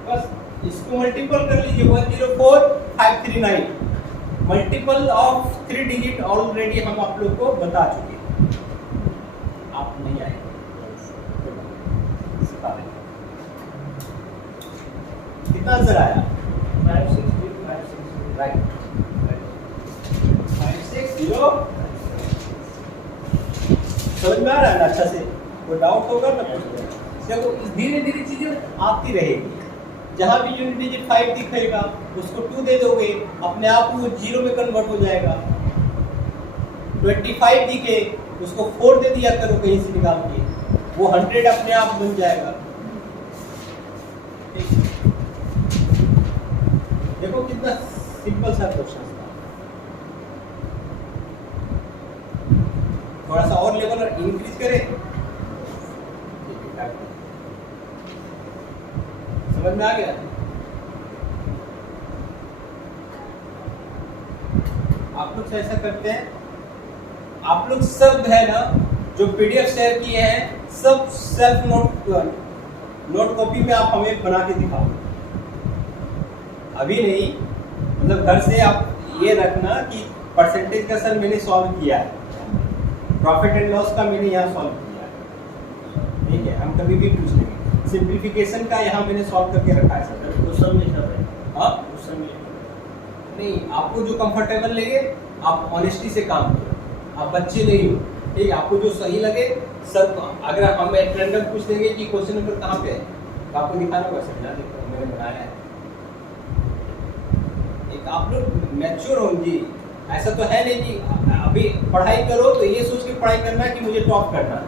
बस इसको मल्टीपल कर लीजिए 104 539, मल्टीपल ऑफ 3 डिजिट ऑलरेडी हम आप लोग को बता चुके हैं, आप नहीं आए सिखा देंगे। कितना आंसर आया 560 राइट 560। समझ में आ रहा है ना अच्छा से, कोई डाउट होगा ना देखो, धीरे धीरे चीजें आती रहेगी। जहां भी यूनिट डिजिट 5 दिखेगा उसको 2 दे दोगे, अपने आप वो 0 में कन्वर्ट हो जाएगा। 25 दिखे उसको 4 दे दिया करो कहीं से निकाल के, वो 100 अपने आप बन जाएगा। देखो कितना सिंपल सा क्वेश्चन था। थोड़ा सा और लेवल इंक्रीज करें, समझ में आ गया। आप लोग से ऐसा करते हैं, आप लोग सब है ना जो पीडीएफ शेयर किए हैं सब सेल्फ नोट कॉपी में आप हमें बना के दिखाओ। अभी नहीं, मतलब घर से आप ये रखना कि परसेंटेज का सर मैंने सॉल्व किया है, प्रॉफिट एंड लॉस का मैंने यहाँ सॉल्व किया है, ठीक है। हम कभी भी पूछ लेंगे सिंप्लीफिकेशन का, यहाँ मैंने सॉल्व करके रखा है सर। क्वेश्चन लिखा है, हाँ क्वेश्चन नहीं, आपको जो कंफर्टेबल लगे आप ऑनेस्टी से काम करो, आप बच्चे नहीं हो, ठीक है। आपको जो सही लगे सर, अगर हम रैंडम पूछ देंगे कि क्वेश्चन नंबर कहाँ पे है तो आपको दिखाना होगा सर, देखो मैंने बनाया है। एक आप लोग मैच्योर होंगे, ऐसा तो है नहीं कि अभी पढ़ाई करो तो ये सोच के पढ़ाई करना है कि मुझे टॉप करना है,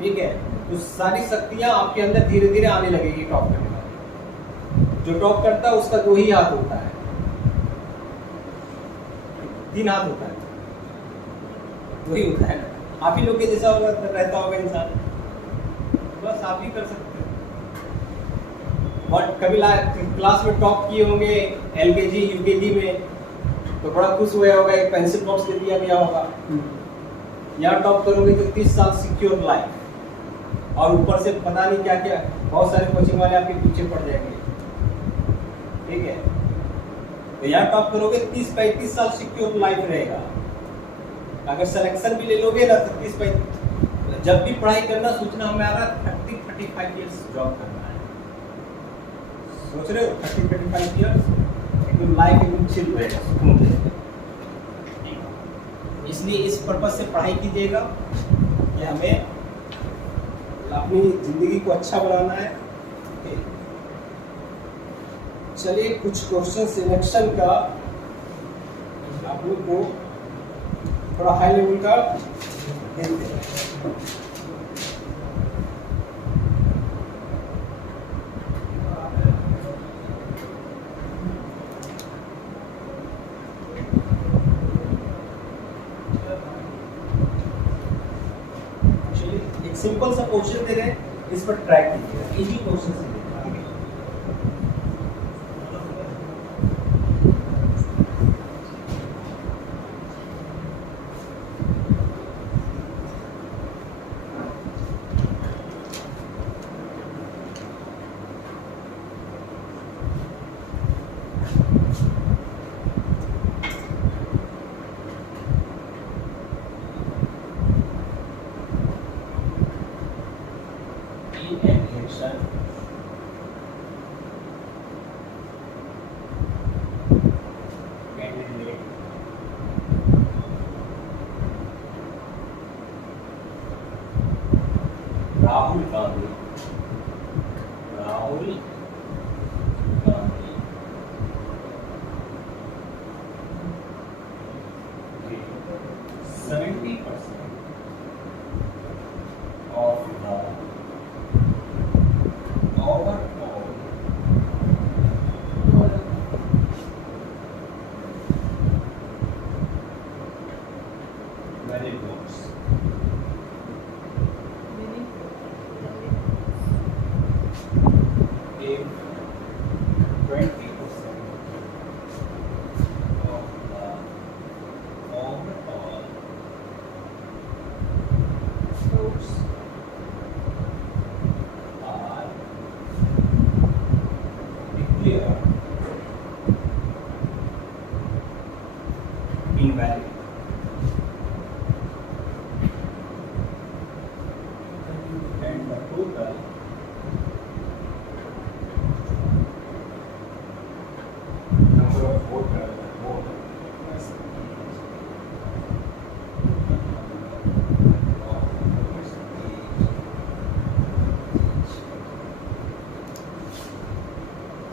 ठीक है। तो सारी शक्तियां आपके अंदर धीरे धीरे आने लगेगी टॉप करने वाली। जो टॉप करता है उसका 2 ही हाथ होता है, 3 हाथ होता है, 2 ही होता है ना। आप ही लोग के जैसा रहता होगा इंसान, बस आप ही कर सकते हो। बट कभी क्लास में टॉप किए होंगे एलकेजी यूकेजी में, तो बड़ा खुश हुआ होगा, एक पेंसिल बॉक्स दे दिया गया होगा। यहाँ टॉप करोगे तो 30 साल सिक्योर लाइफ, और ऊपर से पता नहीं क्या क्या, बहुत सारे कोचिंग वाले आपके पीछे पड़ जाएंगे, ठीक है। तो यहाँ टॉप करोगे 30-35 साल सिक्योर लाइफ रहेगा। अगर सिलेक्शन भी ले लोगे ना तो 30-35, जब भी पढ़ाई करना सोचना हमारा 30-35 ईयर्स जॉब करना है, सोच रहे हो 30-35 ईयर्स, एकदम लाइफ एकदम चिल रहेगा, सुकून रहेगा। इसलिए इस पर्पज से पढ़ाई कीजिएगा कि हमें अपनी जिंदगी को अच्छा बनाना है। चलिए कुछ क्वेश्चन सिलेक्शन का आप लोग को थोड़ा हाई लेवल का देखते हैं। एक सिंपल सा क्वेश्चन दे रहे हैं, इस पर ट्राई कीजिएगा, इजी क्वेश्चन से Rahul Gandhi 70% of the overall valid votes. If 20% of the overall votes are declared invalid, and the total number of voters vote is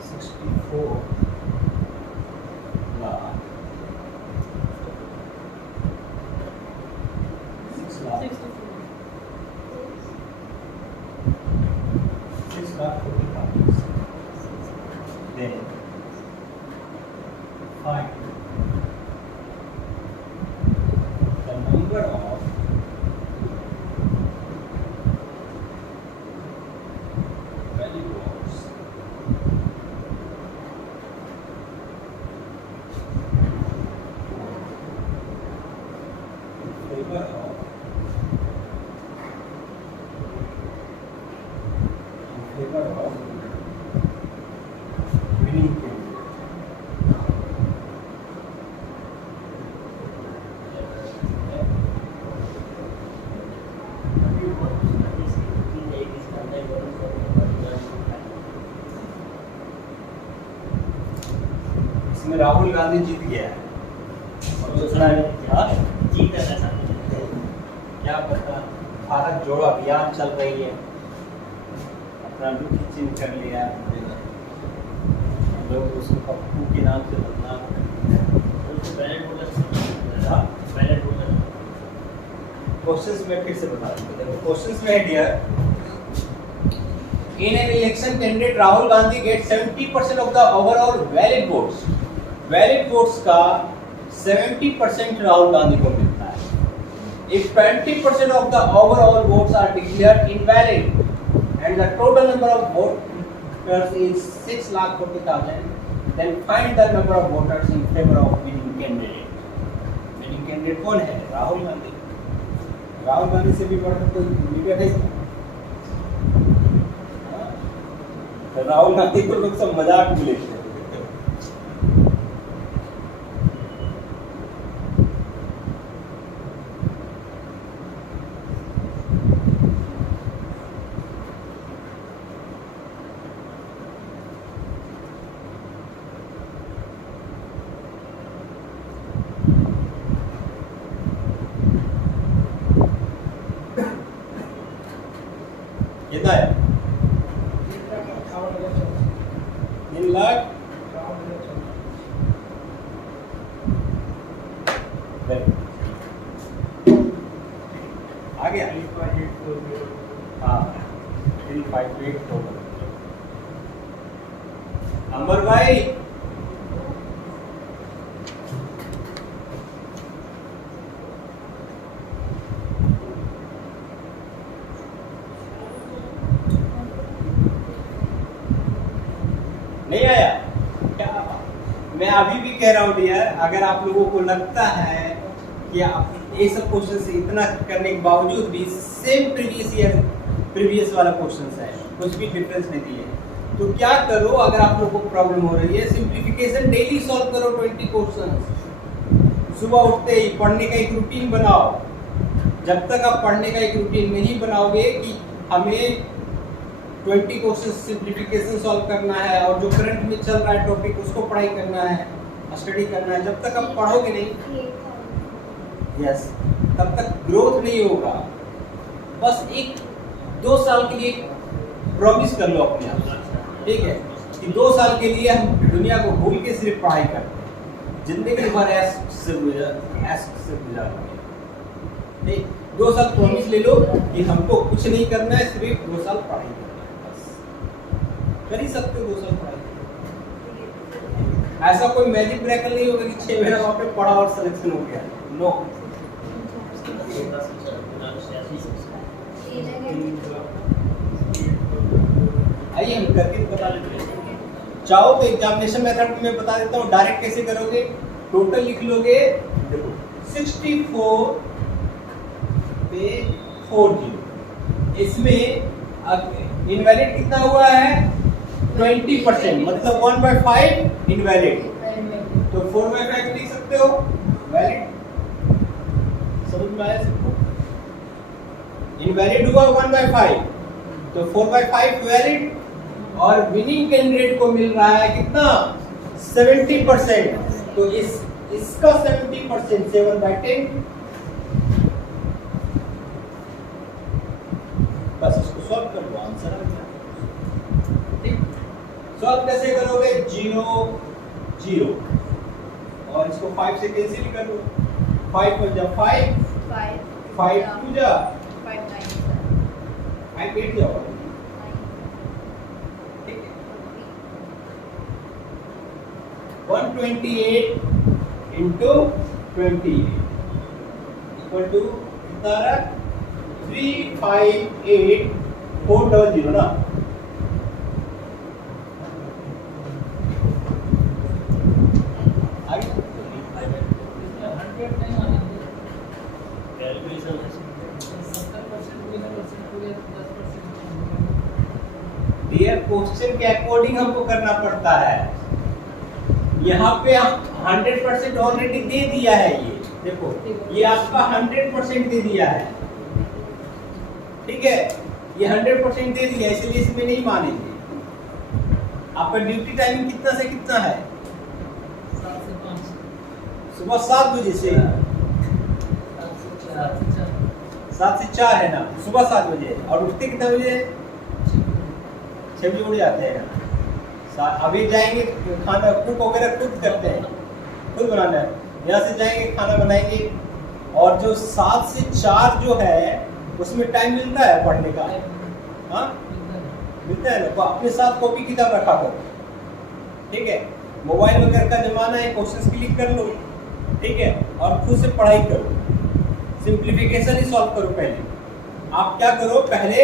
64 lakh 6 lakh 40,000. Then find the number of valid votes in favor of winning candidate. इसमें राहुल गांधी जीत गया है और दूसरा हाँ? क्या पता, भारत जोड़ो अभियान चल रही है, अपना लुक चेंज कर लिया, लोग उसको पप्पू के नाम से बदनाम क्वेश्चंस में फिर से बता दूं। क्वेश्चंस में है dear, in an election candidate Rahul Gandhi gets 70% of the overall valid votes. Valid votes का 70% राहुल गांधी को मिलता है. If 20% of the overall votes are declared invalid and the total number of voters is 6,40,000. Then find the number of voters in favor of winning candidate. Winning candidate कौन है? राहुल गांधी. राहुल गांधी से भी बड़ा कोई लीडर है क्या? हाँ? राहुल गांधी को लोग सब मजाक में लेते हैं. कितना है? 3 लाख. आ गया. हाँ 358 अंबर भाई. नहीं आया क्या? मैं अभी भी कह रहा हूँ डियर, अगर आप लोगों को लगता है कि आप ये सब क्वेश्चन से इतना करने के बावजूद भी सेम प्रीवियस वाला क्वेश्चन है, कुछ भी डिफरेंस नहीं दिए, तो क्या करो? अगर आप लोगों को प्रॉब्लम हो रही है, सिंप्लीफिकेशन डेली सॉल्व करो 20 क्वेश्चन. सुबह उठते ही पढ़ने का एक रूटीन बनाओ. जब तक आप पढ़ने का एक रूटीन नहीं बनाओगे कि हमें 20 क्वेश्चन सिंप्लीफिकेशन सॉल्व करना है और जो करंट में चल रहा है टॉपिक उसको पढ़ाई करना है, स्टडी करना है, जब तक आप पढ़ोगे नहीं, यस, तब तक ग्रोथ नहीं होगा. बस 1-2 साल के लिए प्रॉमिस कर लो अपने आप, ठीक है, कि 2 साल के लिए हम दुनिया को भूल के सिर्फ पढ़ाई करते हैं. जिंदगी भर ऐश से गुजारेंगे. ठीक, 2 साल प्रॉमिस ले लो कि हमको कुछ नहीं करना है, सिर्फ 2 साल पढ़ाई करना है. बस कर ही सकते हो 2 साल पढ़ाई. ऐसा कोई मैजिक ब्रेकर नहीं होगा कि 6 महीना वहाँ पे पढ़ा और सिलेक्शन हो गया. नो. आइए हम करके बता देते हैं. चाहो तो एग्जामिनेशन मेथड में बता देता हूँ. डायरेक्ट कैसे करोगे? टोटल लिख लोगे. देखो 64 पे 40. इसमें इनवैलिड कितना हुआ है? 20%, मतलब 1/5 इनवैलिड. तो 4/5 लिख सकते हो वैलिड. समझ में आया सबको? इनवैलिड हुआ 1/5, तो 4/5 वैलिड. और विनिंग कैंडिडेट को मिल रहा है कितना? 70%. तो इसका 70% 7/10. बस इसको सॉल्व कर लो, आंसर आ गया. ठीक, सॉल्व कैसे करोगे? 0 0 और इसको 5 से कैंसिल कर लो. 5 पर जा 5 5 2 जा 5 8 जाओ. ठीक है, 128 into 28 इक्वल टू कितना रहा? 358400 ना. डियर, क्वेश्चन के अकॉर्डिंग हमको करना पड़ता है. यहाँ पे 100% ऑलरेडी दे दिया है. ये देखो, ये आपका 100% दे दिया है. ठीक है, ये 100% दे दिया, इसलिए इसमें नहीं मानेंगे. आपका ड्यूटी टाइमिंग कितना से कितना है? 7 से 5. सुबह 7 बजे से 7 से 4 है ना. सुबह 7 बजे. और उठते कितने बजे? 6 बजे उठ जाते हैं. अभी जाएंगे खाना कुक वगैरह खुद करते हैं, खुद बनाना है. यहाँ से जाएंगे खाना बनाएंगे. और जो 7 से 4 जो है उसमें टाइम मिलता है पढ़ने का. हाँ मिलता है ना. तो अपने साथ कॉपी किताब रखा करो. ठीक है, मोबाइल वगैरह का जमाना है, क्वेश्चंस क्लिक कर लो. ठीक है, और खुद से पढ़ाई करो. सिंप्लीफिकेशन ही सॉल्व करो. पहले आप क्या करो, पहले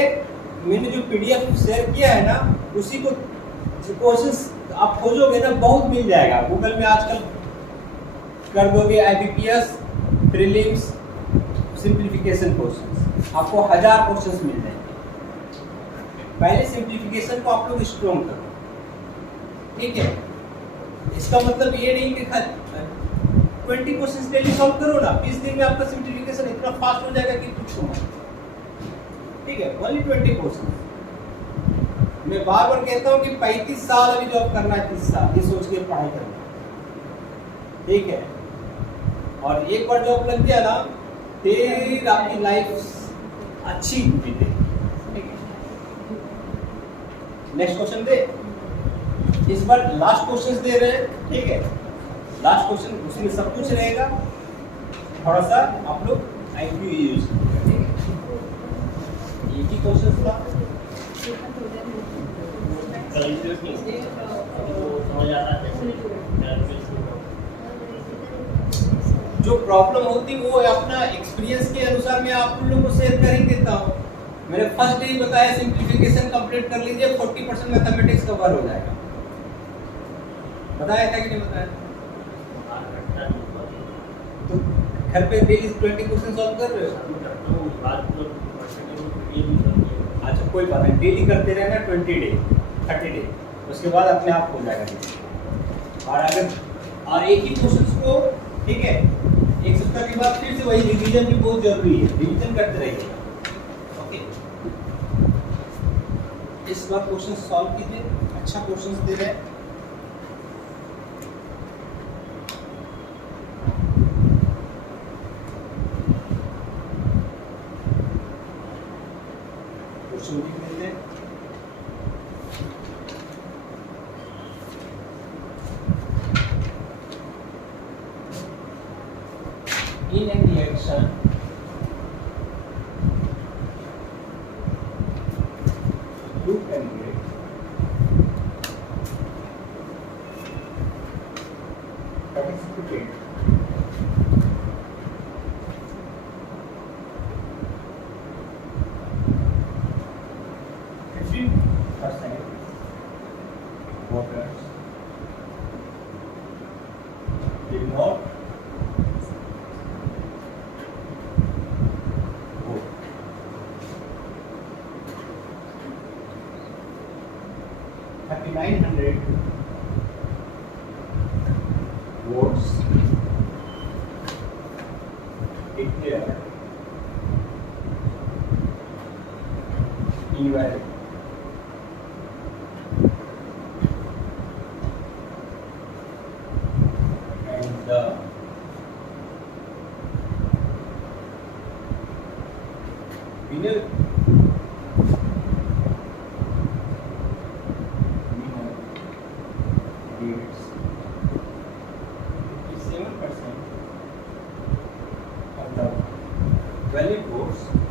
मैंने जो PDF शेयर किया है ना, उसी को क्वेश्चंस आप खोजोगे ना बहुत मिल जाएगा गूगल में आजकल। कर दोगे IBPS प्रीलिम्स सिंप्लीफिकेशन क्वेश्चंस, आपको 1000 क्वेश्चंस मिल जाएंगे। पहले सिंप्लीफिकेशन को आप लोग स्ट्रॉन्ग करो, ठीक है। इसका मतलब ये नहीं कि 20 क्वेश्चंस डेली सॉल्व करो ना, 20 दिन में आपका सिंप्लीफिकेशन इतना फास्ट हो जाएगा कि पूछो मत, ठीक है। Only 20 question. मैं बार बार कहता हूँ कि 35 साल अभी जॉब करना है, 30 साल ये सोच के पढ़ाई करना, ठीक है। और एक बार जॉब लग गया ना फिर आपकी लाइफ अच्छी बीते, ठीक है। नेक्स्ट क्वेश्चन दे, इस बार लास्ट क्वेश्चन दे रहे हैं, ठीक है। लास्ट क्वेश्चन उसमें सब कुछ रहेगा, थोड़ा सा आप लोग IQ यूज करिएगा, ठीक है। एक ही क्वेश्चन था, जो प्रॉब्लम होती वो अपना एक्सपीरियंस के अनुसार मैं आप लोगों को शेयर कर ही देता हूँ। मैंने फर्स्ट डे ही बताया सिंप्लीफिकेशन कंप्लीट कर लीजिए, 40% मैथमेटिक्स कवर हो जाएगा। बताया था कि नहीं बताया? तो घर पे डेली 20 क्वेश्चन सॉल्व कर रहे हो? अच्छा कोई बात नहीं, डेली करते रहना 20 डे 30 डे, उसके बाद अपने आप हो जाएगा। और अगर और एक ही क्वेश्चन को, ठीक है, एक सप्ताह के बाद फिर से वही रिवीजन भी बहुत जरूरी है, रिवीजन करते रहिए, ओके। इस बार क्वेश्चन सॉल्व कीजिए, अच्छा क्वेश्चन दे रहे हैं। क्वेश्चन लिख लेते हैं। In an election, two candidates participated. 15% voters did not vote. 3,900 votes declared invalid. And the winner gets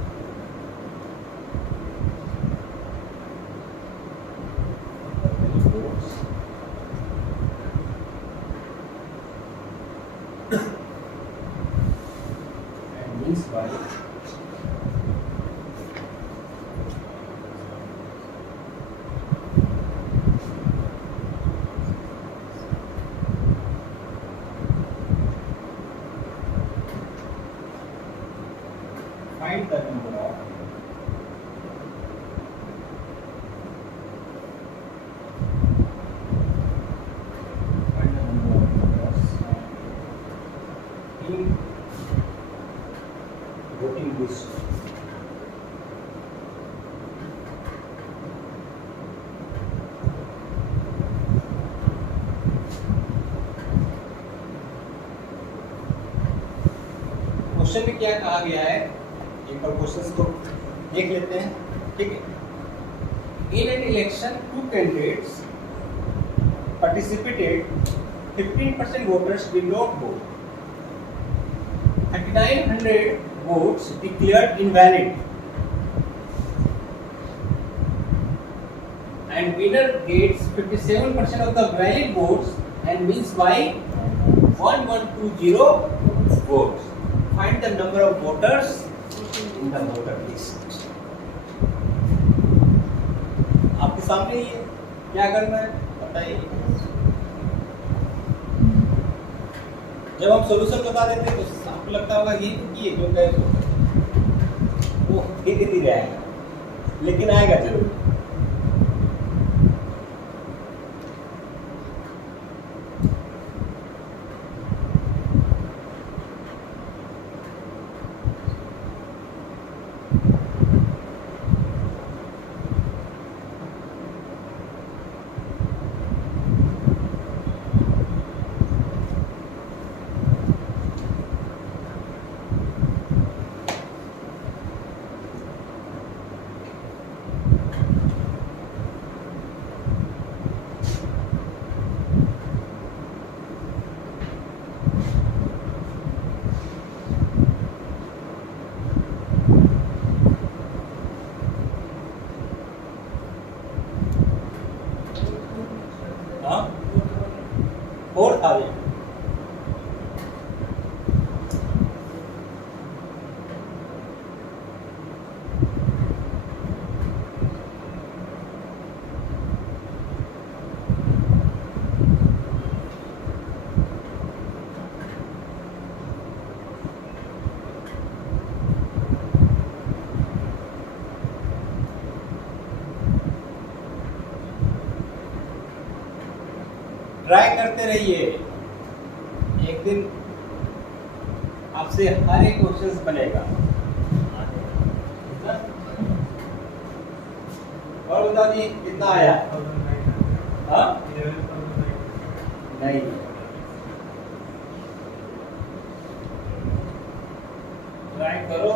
57% of the valid votes and means by find the number of voters in voting list. Question में क्या कहा गया है, एक बार question को देख लेते हैं, ठीक है। In an election two candidates participated, 15% voters did not vote. 3,900 votes declared invalid. And winner gets 57% of the valid votes and wins by 1120 votes. Find the number of voters in the voter list. आपके सामने ये क्या करना है बताइए। जब हम solution बता देते हैं तो आपको लगता होगा ये जो कहे वो धीरे धीरे आएगा, लेकिन आएगा जरूर। हाँ 4,000 ट्राई करते रहिए, एक दिन आपसे हर एक क्वेश्चन बनेगा। और बताओ जी कितना आया? हाँ नहीं, ट्राई करो।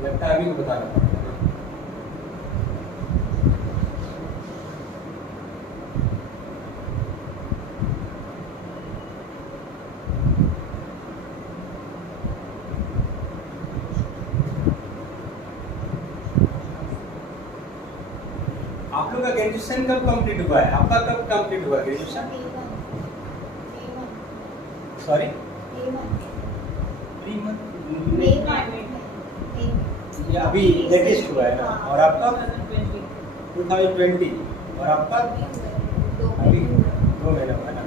लगता है अभी को बताना पड़ेगा। आप लोग का ग्रेजुएशन कब कंप्लीट हुआ है? आपका कब कंप्लीट हुआ ग्रेजुएशन? सॉरी ये अभी लेटेस्ट हुआ है ना। और आपका 2020 और आपका अभी 2 महीना हुआ ना।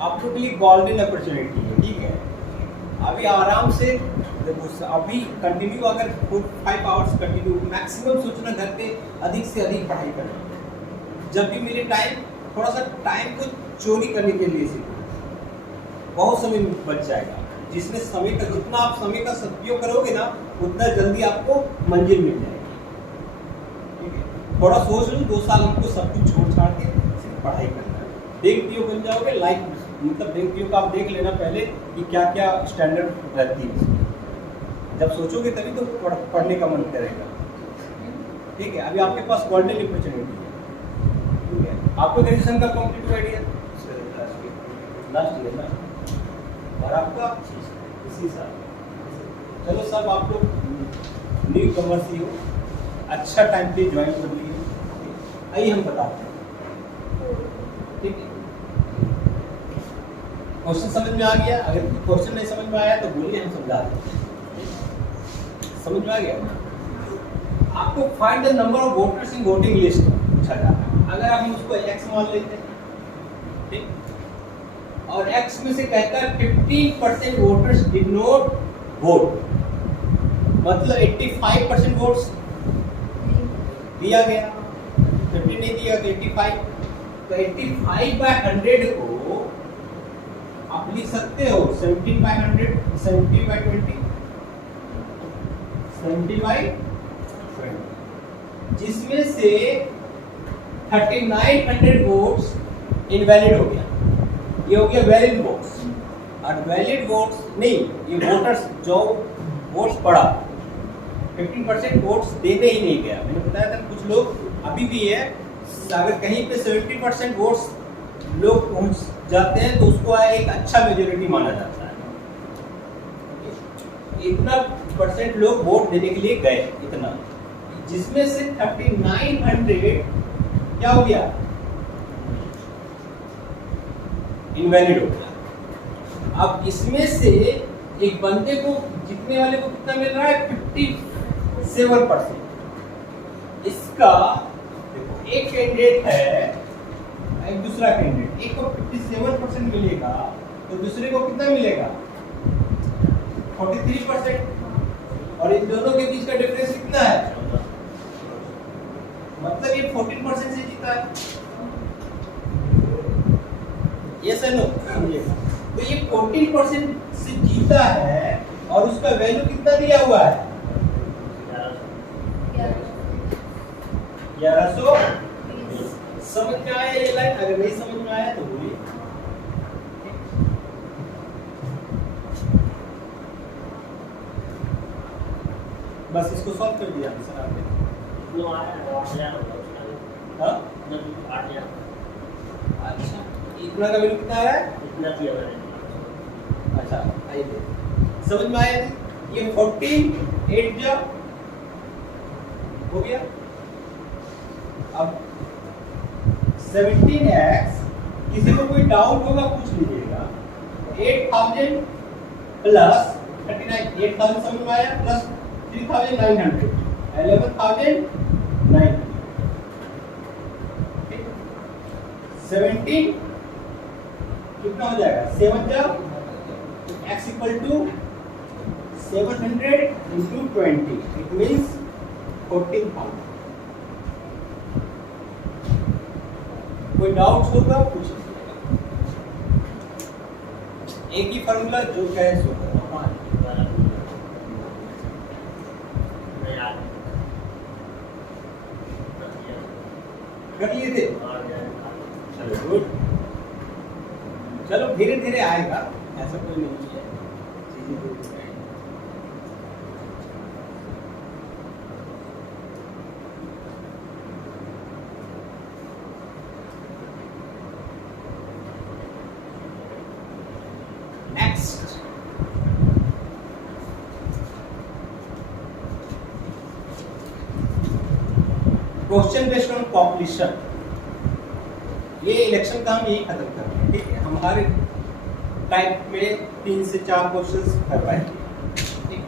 आप लोग के लिए गोल्डन अपॉर्चुनिटी है, ठीक है। अभी आराम से देखो, अभी कंटिन्यू अगर 4-5 आवर्स कंटिन्यू मैक्सिमम सोचना घर पे अधिक से अधिक पढ़ाई करना। जब भी मिले टाइम, थोड़ा सा टाइम को चोरी करने के लिए सीखो, बहुत समय बच जाएगा। जिसने समय का, जितना आप समय का सदुपयोग करोगे ना, उतना जल्दी आपको मंजिल मिल जाएगी, ठीक है। थोड़ा सोच लो, 2 साल हमको सब कुछ छोड़ छाड़ के सिर्फ पढ़ाई करना है। बैंक पीओ बन जाओगे, लाइफ मतलब बैंक पीओ का आप देख लेना पहले कि क्या क्या स्टैंडर्ड रहती है उसकी। जब सोचोगे तभी तो पढ़ने का मन करेगा, ठीक है। अभी आपके पास गोल्डन अपॉर्चुनिटी है, ठीक है। आपको ग्रेजुएशन का कंप्लीट आइडिया लास्ट ईयर ना, और आपका इसी साल। चलो सब आप लोग न्यू कमर्स ही हो, अच्छा टाइम पे ज्वाइन कर लिए। आइए हम बताते हैं, ठीक है। क्वेश्चन समझ में आ गया? अगर क्वेश्चन नहीं समझ में आया तो बोलिए, हम समझा देते हैं। समझ में आ गया? आपको find the number of voters in voting list पूछा जा रहा है। अगर हम उसको x मान लेते हैं, ठीक, और x में से कहता है 15% वोटर्स डिड नॉट वोट, मतलब 85% वोट्स दिया गया, 15 नहीं दिया तो 85। तो 85/100 को आप लिख सकते हो 17/100, 70/20, 70/20, जिसमें से 3900 वोट्स इनवैलिड हो गया। ये हो गया वैलिड वोट्स। और वैलिड वोट्स नहीं, ये वोटर्स जो वोट्स पड़ा, 15% वोट्स देने ही नहीं गया। मैंने बताया था कुछ लोग अभी भी है, अगर कहीं पे 70% वोट्स लोग पहुंच जाते हैं तो उसको एक अच्छा मेजोरिटी माना जाता है। इतना परसेंट लोग वोट देने के लिए गए, इतना, जिसमें से 3900 क्या हो गया, इनवैलिड हो गया। अब इसमें से एक बंदे को जीतने वाले को कितना मिल रहा है 57%। इसका देखो एक कैंडिडेट है, एक दूसरा कैंडिडेट, एक को 57% मिलेगा तो दूसरे को कितना मिलेगा 43%। और इन दोनों के बीच का डिफरेंस कितना है, मतलब ये 14% से जीता है। यस है नो, तो ये 14% से जीता है और उसका वैल्यू कितना दिया हुआ है 1100। समझ में आया ये लाइन? अगर नहीं समझ में आया तो बोलिए। बस इसको सॉल्व कर दिया सर आपने। हाँ? अच्छा, इतना का वैल्यू कितना आ रहा है? अच्छा आइए समझ में आया? ये 14 8 जा हो गया। अब 17x, किसी को कोई डाउट होगा पूछ लीजिएगा। 8000 प्लस 39, 8000 समझ में आया, प्लस 3900, 11900। 17 कितना हो जाएगा 7 जा, x equal to 700 into 20, it means 14,000। कोई डाउट होगा पूछ लीजिएगा। एक ही फॉर्मूला जो कहे सो कर लिए थे। चलो गुड, चलो धीरे धीरे आएगा, ऐसा कोई नहीं है, चीजें धीरे धीरे आएंगी। Next, question based on population. ये इलेक्शन का हम यही खत्म कर रहे हैं, ठीक है। हम हर टाइप में 3 से 4 क्वेश्चंस करवाएंगे, ठीक है।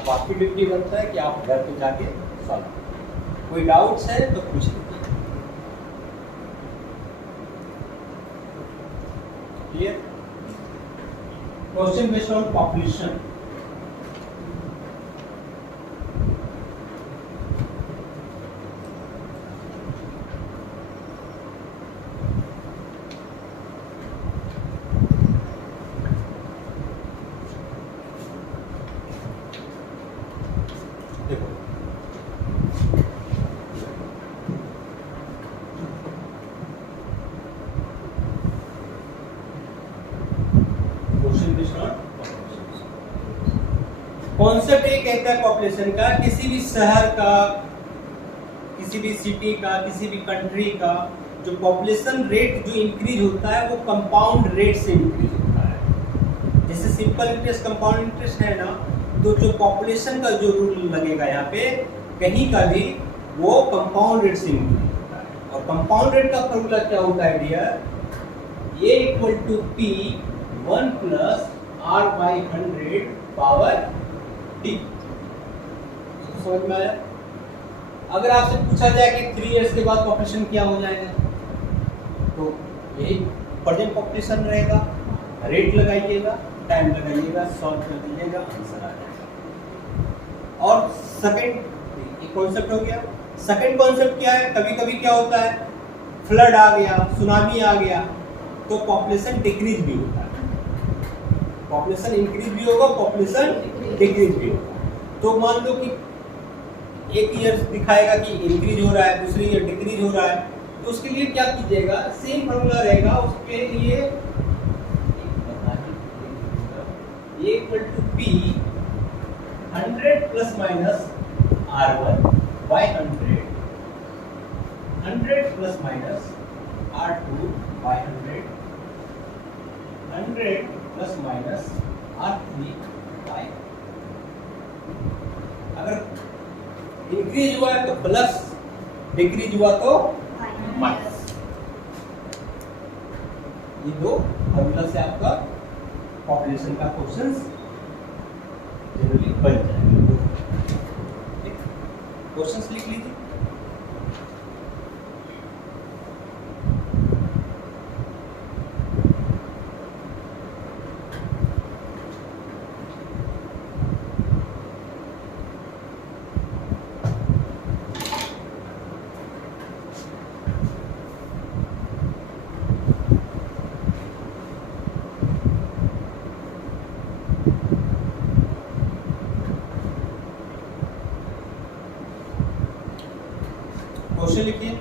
अब आपकी ड्यूटी बनता है कि आप घर पे जाके सॉल्व, कोई डाउट्स है तो पूछ लीजिए। Clear? Question based on population. Concept ये कहता है पॉपुलेशन का, किसी भी शहर का, किसी भी सिटी का, किसी भी कंट्री का जो पॉपुलेशन रेट जो इंक्रीज होता है वो कंपाउंड रेट से इंक्रीज होता है। जैसे सिंपल इंटरेस्ट कंपाउंड इंटरेस्ट है ना, तो जो पॉपुलेशन का जो रूल लगेगा यहाँ पे कहीं का भी, वो कंपाउंड रेट से इंक्रीज होता है। और कंपाउंड रेट का फॉर्मूला क्या होता है dear, A equal to P 1 plus R by 100 power T। समझ में आया? अगर आपसे पूछा जाए कि 3 इयर्स के बाद पॉपुलेशन क्या हो जाएगा, तो यही प्रेजेंट पॉपुलेशन रहेगा। रेट लगाइएगा, टाइम लगाइएगा, सॉल्व कर दीजिएगा, आंसर आ जाएगा। और सेकंड कॉन्सेप्ट हो गया। सेकंड कॉन्सेप्ट क्या है, कभी कभी क्या होता है, फ्लड आ गया, सुनामी आ गया, तो पॉपुलेशन डिक्रीज भी होता है। पॉपुलेशन इंक्रीज भी होगा, पॉपुलेशन डिक्रीज भी होगा। तो मान लो कि एक ईयर दिखाएगा कि इंक्रीज हो रहा है, दूसरे ईयर डिक्रीज हो रहा है, तो उसके लिए क्या कीजिएगा, सेम फॉर्मूला रहेगा उसके लिए, A equal to P 100 plus minus R1 by 100, 100 plus minus R2 by 100, 100 plus minus R3 by. अगर इंक्रीज हुआ है तो प्लस, डिक्रीज हुआ तो माइनस। ये दो फॉर्मूला से आपका पॉपुलेशन का क्वेश्चन जनरली बन जाएगा। क्वेश्चंस लिख लीजिए। क्वेश्चन लिखिए।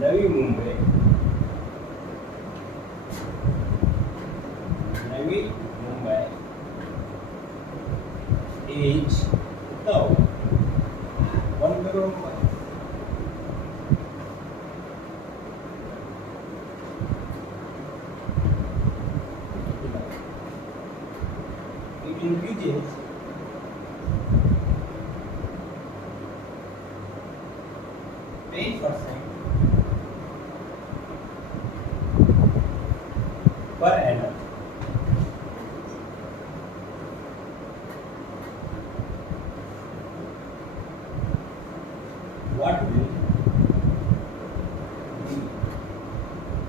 नवी मुंबई एज कितना होगा 1 करोड़ का। It increases per annum. What will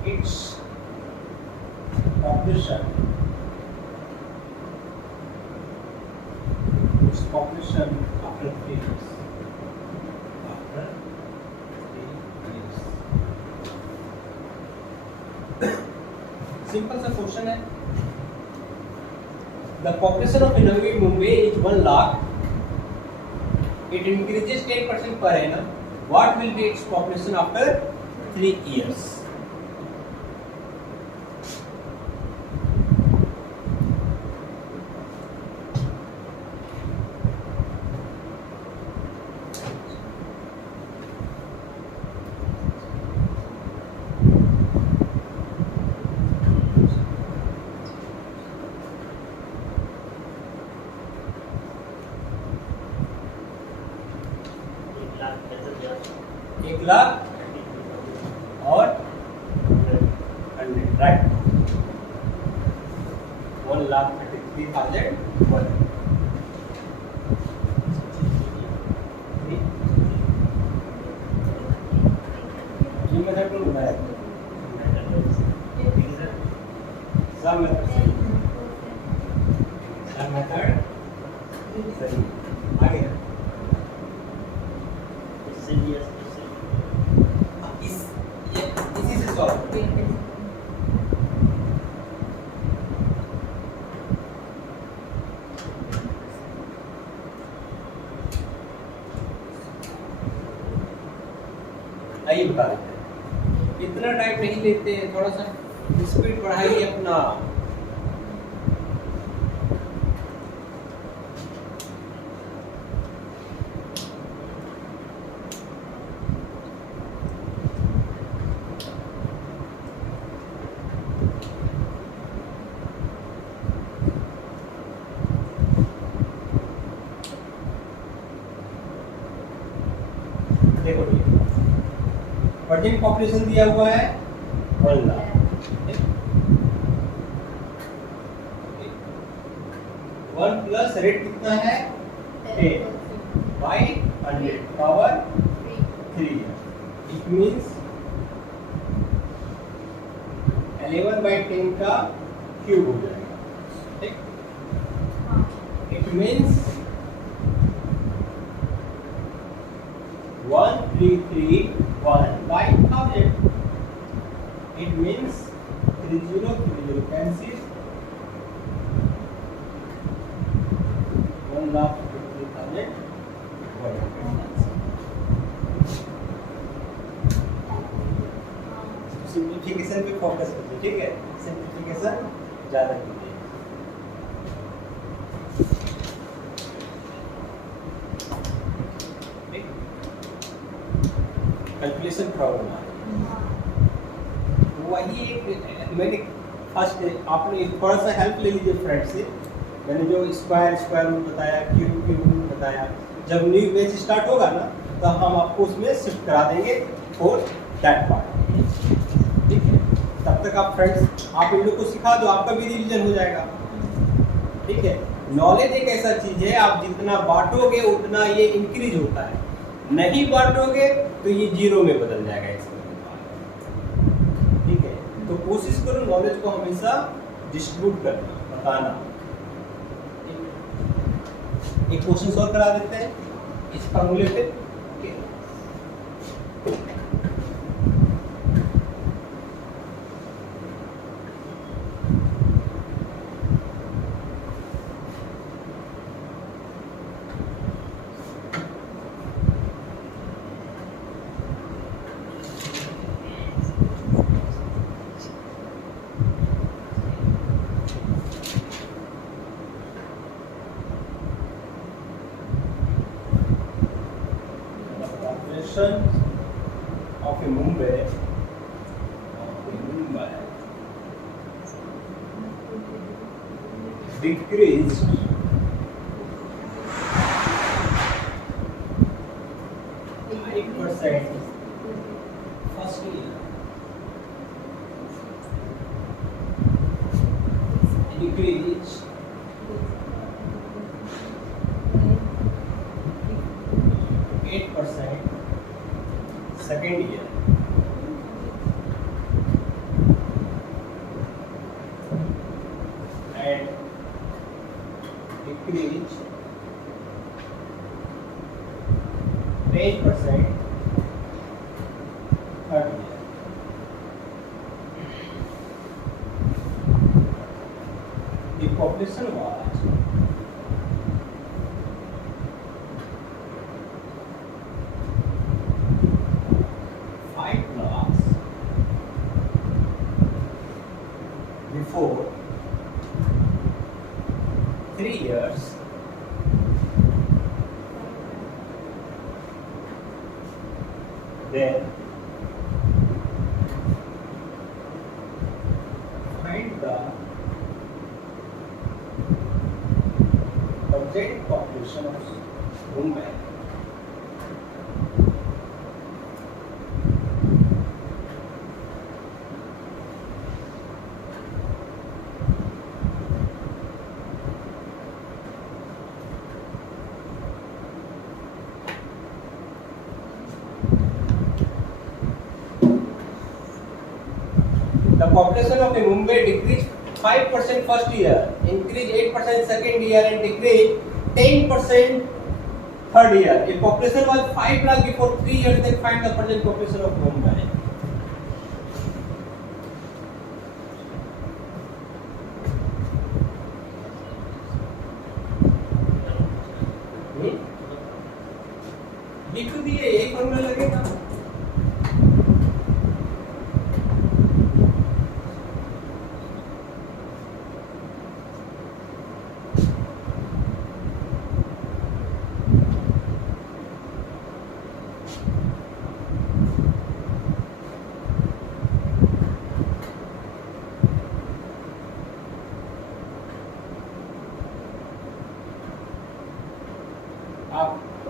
be its population? Its population after 3 years. After 3 years. Simple सा क्वेश्चन है। The population of Navi Mumbai is 1 lakh. It increases 10% per annum. What will be its population after 3 years? एक लाख और 100 right 1,33,001। ये method कौन बताया? सब method सही, सब मेथड सही। आगे इसी से सॉल्व आइए बता देते हैं। इतना टाइम नहीं लेते, थोड़ा सा स्पीड बढ़ाइए अपना। देखो वर्जिन पॉपुलेशन दिया हुआ है 1 लाख। 1 प्लस रेट कितना है 10 बाई 100 पावर 3। इट मीन्स 11/10 का क्यूब हो जाएगा। ठीक, it means 1331 by 1000. It means 3030 cancel 1,50,100. Simplification पे फोकस कीजिए, ठीक है? सिंप्लीफिकेशन ज़्यादा कीजिए। कैलकुलेशन प्रॉब्लम आ रही है। वही एक मैंने फर्स्ट आपने थोड़ा सा हेल्प ले लीजिए फ्रेंड से। मैंने जो स्क्वायर रूट बताया, क्यूब रूट बताया, जब न्यू बैच स्टार्ट होगा ना तो हम आपको उसमें शिफ्ट करा देंगे फॉर दैट पार्ट। ठीक है, तब तक आप फ्रेंड्स आप इन लोग को सिखा दो, आपका भी रिवीजन हो जाएगा। ठीक है, नॉलेज एक ऐसा चीज है, आप जितना बांटोगे उतना ये इंक्रीज होता है, नहीं बांटोगे तो ये जीरो में बदल जाएगा इसमें। ठीक है, तो कोशिश करो नॉलेज को हमेशा डिस्ट्रीब्यूट करना, बताना। एक क्वेश्चन और करा देते हैं इस फॉर्मूले पे। Of a Mumbai decreased %, first year, decreased 8% second year, and decrease 10% third year. The population was 5 lakhs before 3 years. Then find the project population of Mumbai. The population of Mumbai decreased 5% first year, increased 8% second year, and decreased 10% third year. If population was 5 lakh before 3 years, then find the present population of Mumbai. लिख दिए, यही formula लगेगा।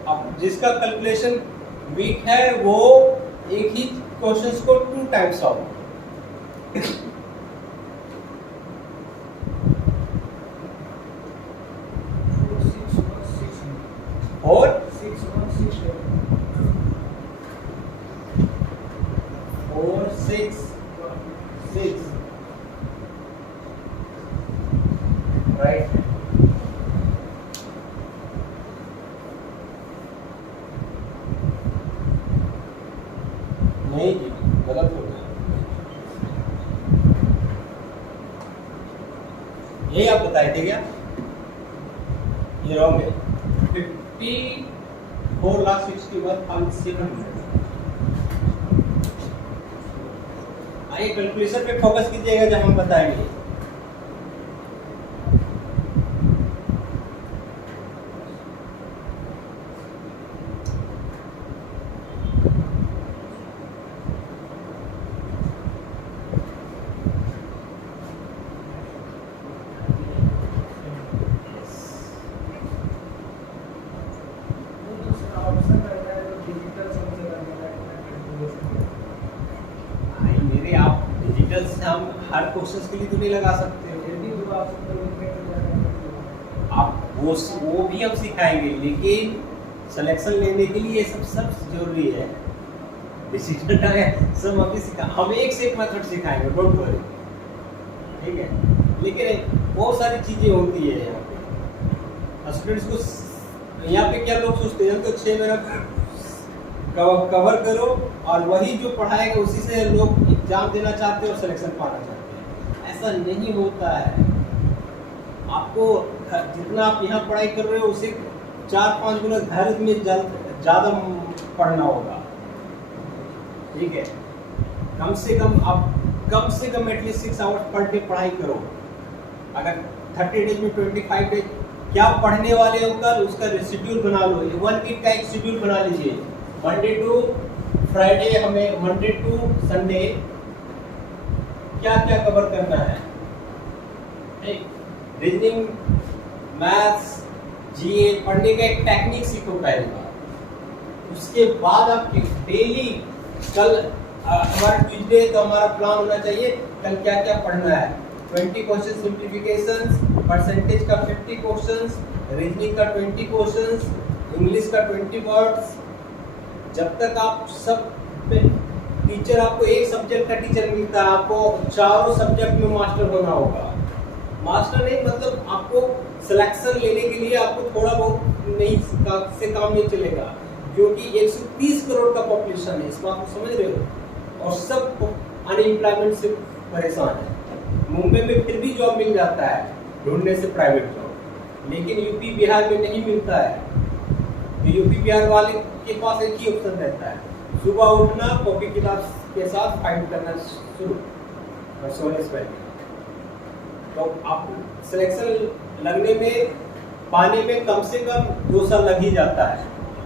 आप जिसका calculation week है वो एक ही questions को 2 टाइम्स सॉल्व, और 4 6 6 राइट। नहीं जी, गलत हो गया। यही आप बताए थे क्या? ये रॉन्ग है। 54,61,700। आइए कैलकुलेशन पे फोकस कीजिएगा जब हम बताएंगे। हर क्वेश्चन के लिए तो नहीं लगा सकते हो। आप वो भी हम सिखाएंगे, लेकिन सिलेक्शन लेने के लिए ये सब जरूरी है। डिसीजन सब अभी हम एक से एक मेथड सिखाएंगे, डोंट वरी, ठीक है। लेकिन बहुत सारी चीजें होती है यहाँ पे स्टूडेंट्स को। यहाँ पे क्या लोग सोचते हैं तो 6 महीना कवर करो और वही जो पढ़ाएगा उसी से लोग एग्जाम देना चाहते हैं और सिलेक्शन पाना चाहते हैं। ऐसा नहीं होता है। आपको जितना आप यहाँ पढ़ाई कर रहे हो उसे 4-5 गुना घर में ज़्यादा पढ़ना होगा, ठीक है। कम से कम एटलीस्ट 6 आवर्स पढ़ के पढ़ाई करो। अगर 30 डेज में 25 डेज क्या पढ़ने वाले हो कल, उसका शेड्यूल बना लो। 1 वीक का एक शेड्यूल बना लीजिए। मंडे टू फ्राइडे हमें मंडे टू संडे क्या क्या कवर करना है। रीजनिंग, मैथ्स, जीए पढ़ने का एक टेक्निक सीखो पहली बार। उसके बाद आप डेली, कल हमारा ट्यूजडे तो हमारा प्लान होना चाहिए कल क्या क्या पढ़ना है। 20 क्वेश्चन सिंप्लीफिकेशंस, परसेंटेज का 50 क्वेश्चंस, रीजनिंग का 20 क्वेश्चंस, इंग्लिश का 20 वर्ड्स। जब तक आप सब टीचर, आपको एक सब्जेक्ट का टीचर मिलता है, आपको चारों सब्जेक्ट में मास्टर होना होगा। मास्टर नहीं मतलब आपको सिलेक्शन लेने के लिए आपको थोड़ा बहुत नहीं से काम नहीं चलेगा, क्योंकि 130 करोड़ का पॉपुलेशन है, इस बात को समझ रहे हो। और सब अनएम्प्लॉयमेंट से परेशान है। मुंबई में फिर भी जॉब मिल जाता है ढूंढने से, प्राइवेट जॉब, लेकिन यूपी बिहार में नहीं मिलता है। तो यूपी बिहार वाले के पास एक ही ऑप्शन रहता है, सुबह उठना, कॉपी किताब के साथ फाइट करना शुरू और सोने से पहले। तो आप सिलेक्शन लगने में, पाने में कम से कम 2 साल लग ही जाता है।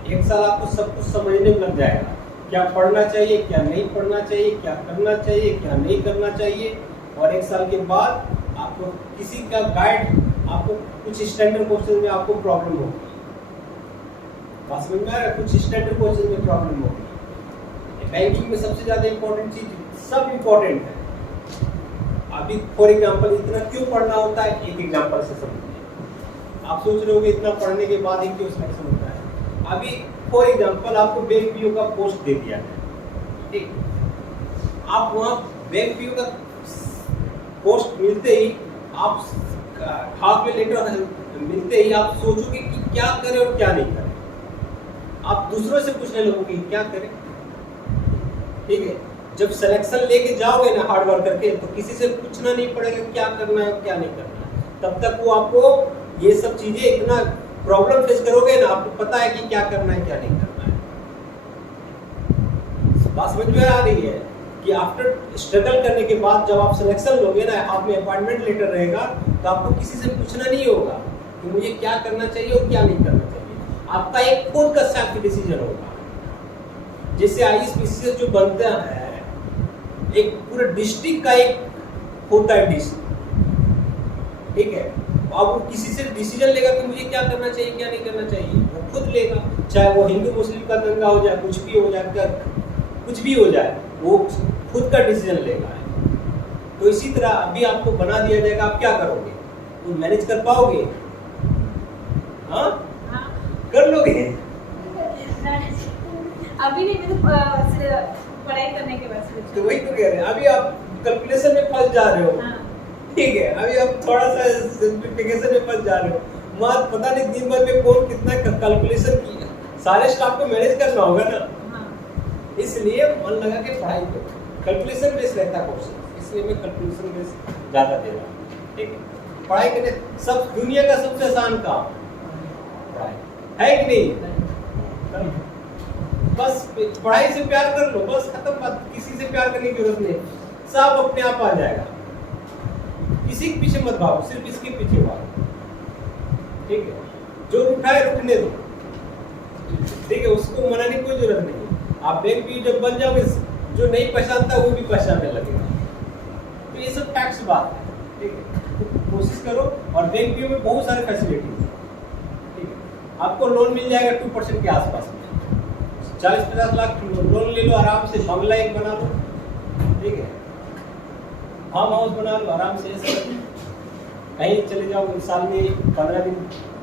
1 साल आपको सब कुछ समझने में लग जाएगा, क्या पढ़ना चाहिए, क्या नहीं पढ़ना चाहिए, क्या करना चाहिए, क्या नहीं करना चाहिए। और 1 साल के बाद आपको किसी का गाइड, आपको कुछ स्टैंडर्ड क्वेश्चन में आपको प्रॉब्लम होगी, बात समझ में आ रहा है? कुछ स्टैंडर्ड क्वेश्चन में प्रॉब्लम होगी। बैंकिंग में सबसे ज़्यादा इंपॉर्टेंट चीज, सब इंपॉर्टेंट है। अभी फॉर एग्जाम्पल इतना क्यों पढ़ना होता है, एक एग्जाम्पल से समझिए। आप सोच रहे होगे इतना पढ़ने के बाद ही क्यों सिलेक्शन होता है। अभी फॉर एग्जाम्पल आपको बैंक पीओ का पोस्ट दे दिया है, ठीक। आप वहाँ बैंक पीओ का पोस्ट मिलते ही, आप हाथ में लेटर मिलते ही आप सोचोगे कि क्या करें और क्या नहीं करें। आप दूसरों से पूछने लगोगे क्या करें, ठीक है। जब सिलेक्शन लेके जाओगे ना हार्ड वर्क करके, तो किसी से पूछना नहीं पड़ेगा क्या करना है और क्या नहीं करना है। तब तक वो आपको ये सब चीजें, इतना प्रॉब्लम फेस करोगे ना, आपको पता है कि क्या करना है क्या नहीं करना है। बात समझ में आ रही है कि आफ्टर स्ट्रगल करने के बाद जब आप सिलेक्शन लोगे ना, हाथ में अपॉइंटमेंट लेटर रहेगा, तो आपको किसी से पूछना नहीं होगा कि मुझे क्या करना चाहिए और क्या नहीं करना चाहिए। आपका एक खुद का सेल्फ डिसीजन होगा। जैसे IAS जो बनता है, एक पूरे डिस्ट्रिक्ट का एक होता है डिस्ट्रिक्ट, ठीक है। अब वो किसी से डिसीजन लेगा कि मुझे क्या करना चाहिए क्या नहीं करना चाहिए, वो खुद लेगा। चाहे वो हिंदू मुस्लिम का दंगा हो जाए, कुछ भी हो जाए, कुछ भी हो जाए, वो खुद का डिसीजन लेगा। तो इसी तरह अभी आपको बना दिया जाएगा, आप क्या करोगे, वो मैनेज कर पाओगे? हाँ, कर लोगे? अभी नहीं, मैं तो पढ़ाई करने के बाद। तो वही तो कह रहे हैं, अभी आप कैलकुलेशन में फंस जा रहे हो, ठीक है। अभी आप थोड़ा सा सिंप्लीफिकेशन में फंस जा रहे हो। मात्र पता नहीं दिन भर में कौन कितना कैलकुलेशन किया, सारे स्टाफ को मैनेज करना होगा ना। इसलिए मन लगा के पढ़ाई करो। कैलकुलेशन बेस रहता है क्वेश्चन, इसलिए मैं कैलकुलेशन बेस ज़्यादा दे रहा हूँ, ठीक है। पढ़ाई करने सब, दुनिया का सबसे आसान काम पढ़ाई है कि नहीं। बस पढ़ाई से प्यार कर लो, बस खत्म बात। किसी से प्यार करने की जरूरत नहीं, सब अपने आप आ जाएगा। किसी के पीछे मत भागो, सिर्फ इसके पीछे भागो, ठीक है। जो उठाए रुकने दो, ठीक है, उसको मनाने की कोई जरूरत नहीं। आप बैंक भी जब बन जाओगे, जो नहीं पहचानता वो भी पहचानने लगेगा। तो ये सब फैक्ट्स बात है, ठीक है। तो कोशिश करो। और बैंक पीओ में बहुत सारे फैसिलिटीज है, ठीक है। आपको लोन मिल जाएगा 2% के आसपास में, 40-50 लाख लोन ले लो आराम से, बंगला एक बना लो, ठीक है। फार्म हाउस बना लो आराम से, कहीं चले जाओ साल में 15 दिन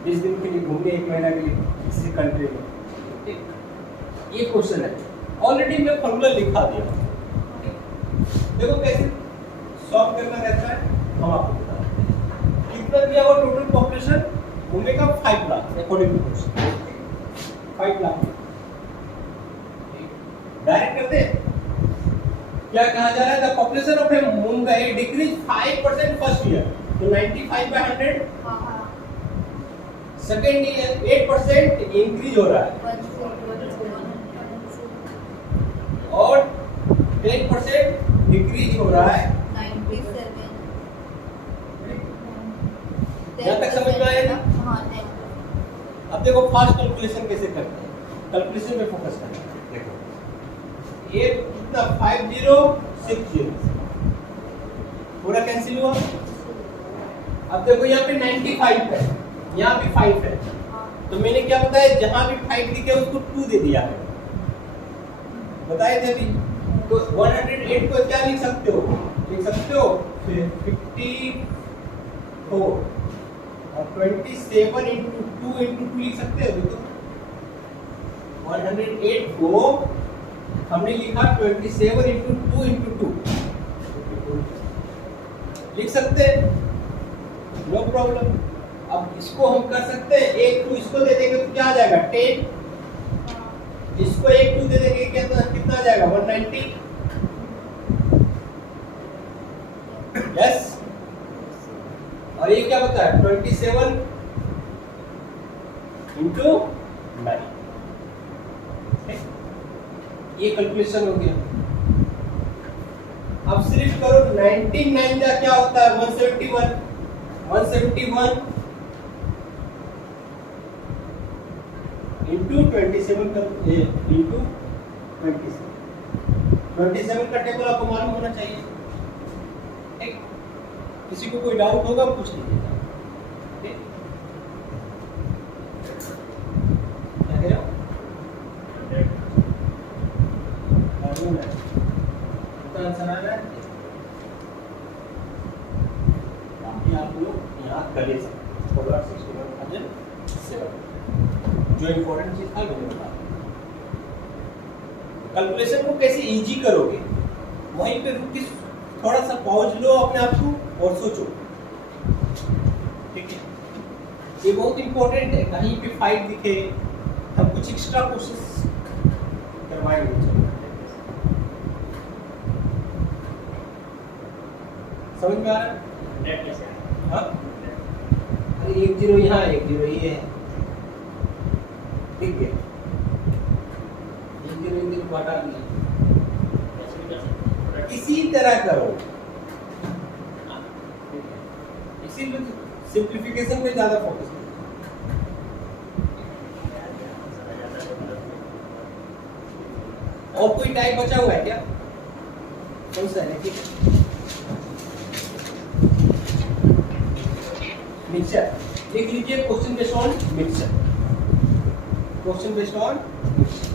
20 दिन के लिए घूमने, 1 महीना के लिए किसी कंट्री में। ठीक, ये क्वेश्चन है, ऑलरेडी मैं फॉर्मूला लिखा दिया। देखो कैसे सॉल्व करना रहता है, हम आपको बता देते हैं। कितना दिया हुआ टोटल पॉपुलेशन मुंबई का 5 lakh according to question, 5 lakh. Direct कर दे, क्या कहा जा रहा है, the population of Mumbai decrease 5% first year, तो 95/100। सेकेंड ईयर 8% इंक्रीज हो रहा है और 10% डिक्रीज हो रहा है। 97। यहाँ तक समझ में आएगा? अब देखो फास्ट कैलकुलेशन कैसे करते हैं, कैलकुलेशन पे फोकस करते हैं। देखो ये कितना 5060 पूरा कैंसिल हुआ। अब देखो यहाँ पे 95 है, यहाँ पे 5 है, तो मैंने क्या बताया, जहां भी 5 दिखे उसको 2 दे दिया है, बताए थे अभी। तो 108 को क्या लिख सकते हो, 54 और 27 इंटू 2 लिख सकते हो। देखो 108 को हमने लिखा 27 इंटू 2 लिख सकते हैं, नो प्रॉब्लम। अब इसको हम कर सकते हैं, 1 2 इसको दे देंगे तो क्या आ जाएगा 10, इसको 1 2 दे देंगे कितना आ जाएगा 190। यस, और ये क्या बता है 27 इंटू 9। ये कैलकुलेशन हो गया। अब सिर्फ करो 99 का क्या होता है 171 इंटू 27 कर इंटू 27 का टेबल आपको मालूम होना चाहिए। ठीक, किसी को कोई डाउट होगा पूछ लीजिएगा। ठीक, क्या कह रहे हो? आंसर आ रहा है, आप लोग यहाँ कर ले सकते हैं। जो इम्पोर्टेंट चीज था मैंने बता, कैलकुलेशन को कैसे इजी करोगे, वहीं पे रुक के थोड़ा सा पॉज लो अपने आप को और सोचो। ठीक है, ये बहुत इंपॉर्टेंट है। कहीं पे 5 दिखे हम कुछ एक्स्ट्रा कोशिश करवाएंगे। समझ में आ रहा है? हाँ, अरे 1 0 यहाँ 1 0 ये है। ठीक है, 1 0 को हटा दिया। इसी तरह करो, इसीलिए सिंप्लीफिकेशन पे ज्यादा फोकस करो। और कोई टाइप बचा हुआ है क्या? कौन सा है? ठीक है, मिक्सचर लिख लीजिए। Question based on mixture, question based on mixture.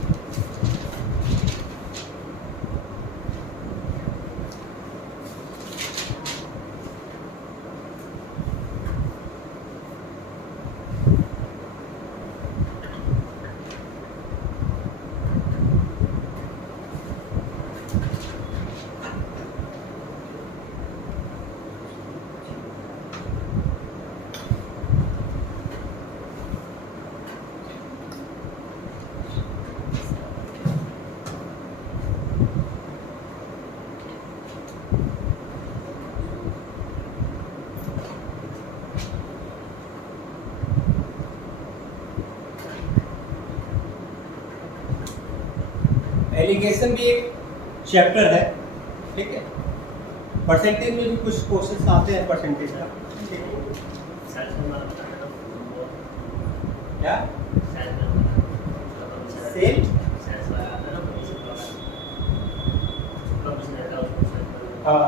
Alligation भी एक चैप्टर है। ठीक है, परसेंटेज में भी कुछ क्वेश्चन आते हैं परसेंटेज का। क्या सेल हाँ,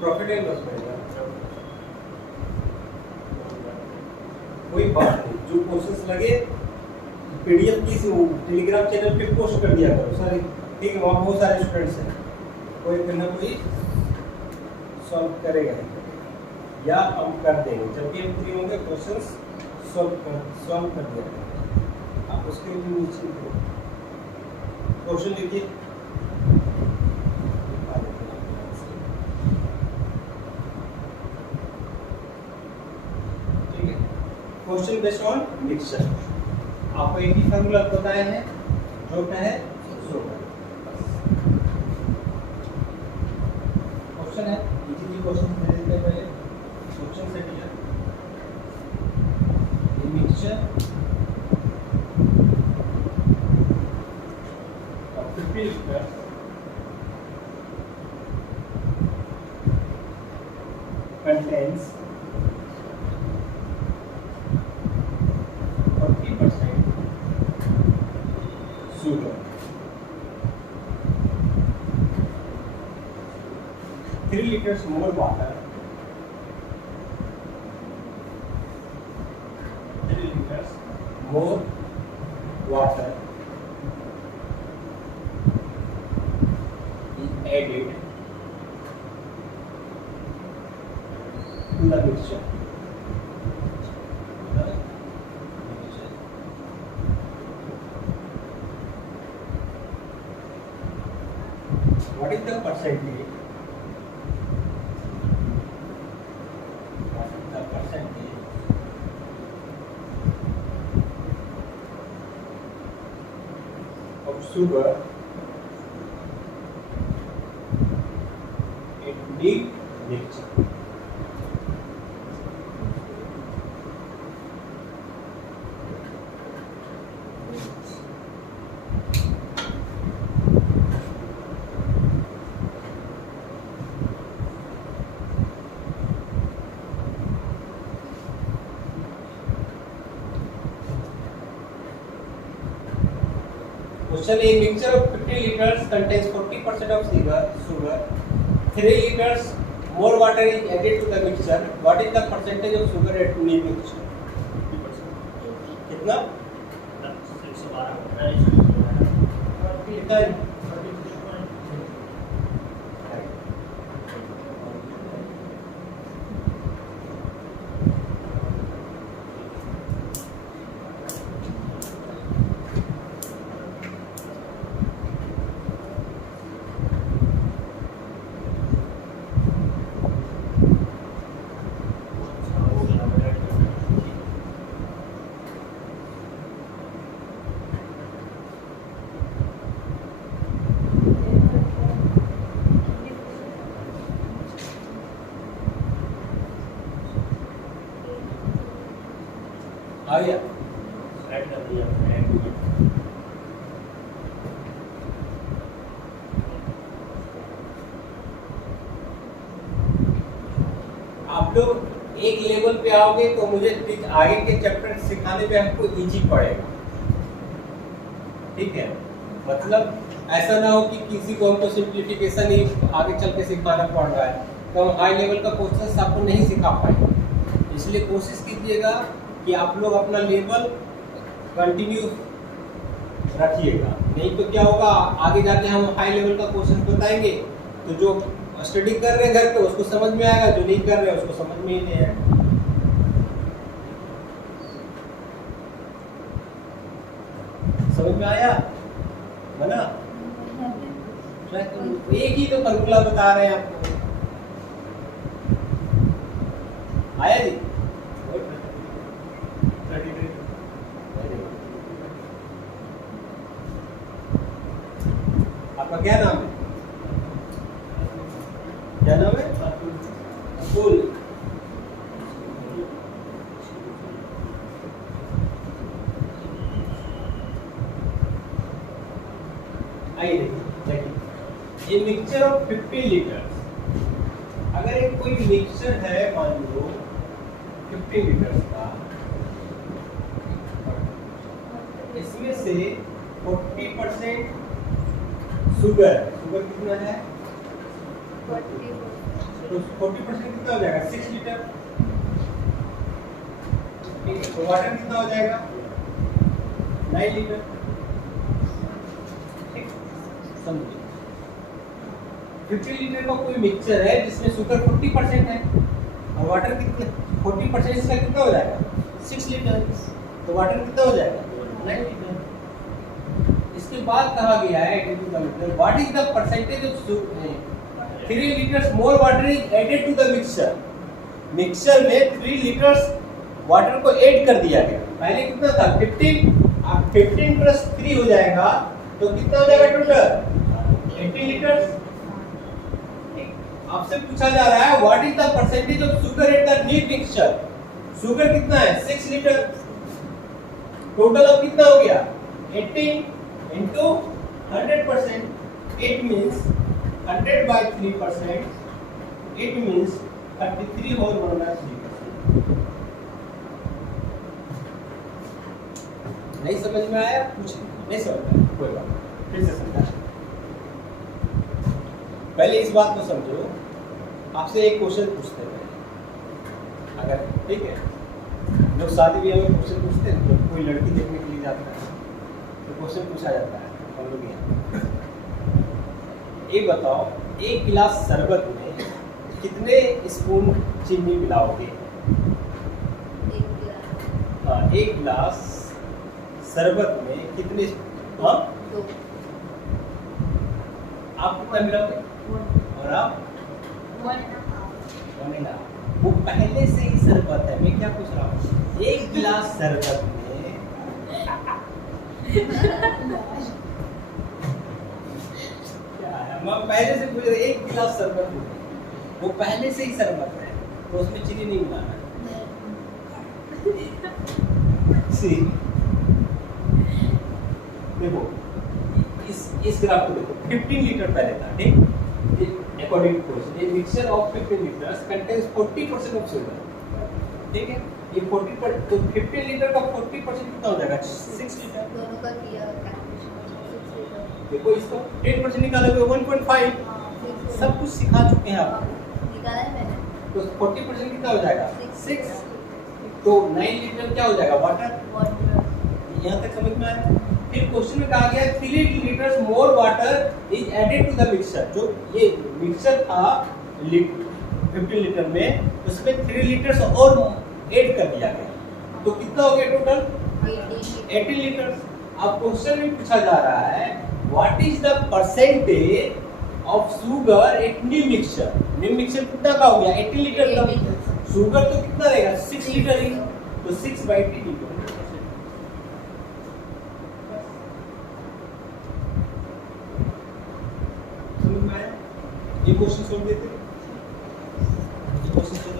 प्रॉफिट एंड लॉस पड़ेगा। कोई बात नहीं, जो क्वेश्चंस लगे पीडीएफ की टेलीग्राम चैनल पे पोस्ट कर दिया करो सारे। ठीक है, वहाँ बहुत सारे स्टूडेंट्स हैं, कोई ना कोई सॉल्व करेगा ही करेगा, या हम कर देंगे जब भी हम फ्री होंगे क्वेश्चंस सॉल्व कर दिया। आप उसके लिए नीचे क्वेश्चन लिखिए। ठीक है, क्वेश्चन बेस्ड ऑन मिक्सचर। आपको एक ही फॉर्मूला बताए हैं जो क्या है क्वेश्चन है, इजी क्वेश्चन दे देते हैं पहले। क्वेश्चन सेट किया mixture of 50 liters contains 40% sugar, 3 liters more water, 3 liters more water is added to the mixture. What is the percentage? What is the percentage of sugar in neat mixture? Question: a mixture of 50 liters contains 40% of sugar. 3 liters more water is added to the mixture. What is the percentage of sugar added to the mixture? कितना? कितना है? आ गया? आप लोग एक level पे आओगे तो मुझे आगे के चैप्टर सिखाने में हमको इजी पड़ेगा। ठीक है, मतलब ऐसा ना हो कि किसी को हमको सिंप्लीफिकेशन ही आगे चल के सिखाना पड़ रहा है तो हम हाई लेवल का क्वेश्चन आपको नहीं सिखा पाएंगे। इसलिए कोशिश कीजिएगा कि आप लोग अपना लेवल कंटिन्यू रखिएगा, नहीं तो क्या होगा आगे जाके हम हाई लेवल का क्वेश्चन बताएंगे तो जो स्टडी कर रहे हैं घर पे उसको समझ में आएगा, जो नहीं कर रहे हैं उसको समझ में ही नहीं आएगा। समझ में आया? बना? एक ही तो फॉर्मूला बता रहे हैं आपको। आया जी? आपका क्या नाम है? क्या नाम है? अतुल। आइए देखिए, ये मिक्सचर ऑफ 50 लीटर्स, अगर एक कोई मिक्सचर है मान लो 50 लीटर्स का, इसमें से 40% शुगर कितना है? तो 40% कितना हो जाएगा? 6 लीटर। तो वाटर कितना हो जाएगा? 9 लीटर। ठीक, समझिए। 50 लीटर का कोई मिक्सचर है जिसमें शुगर 40% है और वाटर कितने 40% इसका कितना हो जाएगा 6 लीटर, तो वाटर कितना हो जाएगा 9 लीटर। इसके बाद कहा गया है what is the percentage of 3 liters more water is added to the mixture। Mixture में 3 liters वाटर को ऐड कर दिया गया। पहले कितना था 15, अब 15 प्लस 3 हो जाएगा तो कितना हो जाएगा टोटल 18 लीटर्स। आपसे पूछा जा रहा है what is the percentage of sugar at the new mixture. Sugar कितना है 6 लीटर, टोटल अब कितना हो गया 18 into 100%, it means 100 by 3%, it means 33 whole 1/3%। नहीं समझ में आया कुछ नहीं समझ में आया कोई बात फिर से समझा। पहले इस बात को समझो, आपसे एक क्वेश्चन पूछते हैं अगर ठीक है, लोग शादी ब्याह में क्वेश्चन पूछते हैं तो कोई लड़की देखने के लिए जाता है तो क्वेश्चन पूछा जाता है हम लोग यहाँ एक बताओ एक गिलास शरबत में कितने स्पून चीनी मिलाओगे। एक गिलास शरबत में कितने हाँ 2 आप कितना मिलाओगे और आप 1.5 वो पहले से ही शरबत है। मैं क्या पूछ रहा हूँ एक गिलास शरबत में मैं पहले से पूछ रहा एक गिलास शरबत में वो पहले से ही शरबत है तो उसमें चीनी नहीं मिलाना है। देखो इस ग्राफ को देखो 15 लीटर पहले था ठीक, अकॉर्डिंग टू ये mixture of 15 litres contains 40% of sugar ठीक है। ये 40 पर तो 15 लीटर का 40% कितना हो जाएगा 6 लीटर। दोनों का किया कैलकुलेशन 6 लीटर। देखो इसको 10% निकालोगे 1.5 सब कुछ सिखा चुके हैं आप निकाला है मैंने तो 40% कितना हो जाएगा 6 तो 9 लीटर क्या हो जाएगा वाटर। यहाँ तक समझ में आया। फिर क्वेश्चन में कहा गया 3 liters more water is added to the mixture. जो ये मिक्सचर था 15 लीटर में उसमें 3 liters और ऐड कर दिया गया तो कितना हो गया टोटल 18 लीटर। अब क्वेश्चन में पूछा जा रहा है what is the percentage of sugar at new mixture. New mixture कितना का हो गया 18 लीटर का, शुगर तो कितना रहेगा 6 लीटर ही तो 6/18 लीटर। ये क्वेश्चन सोल्व देते हैं, ये question solve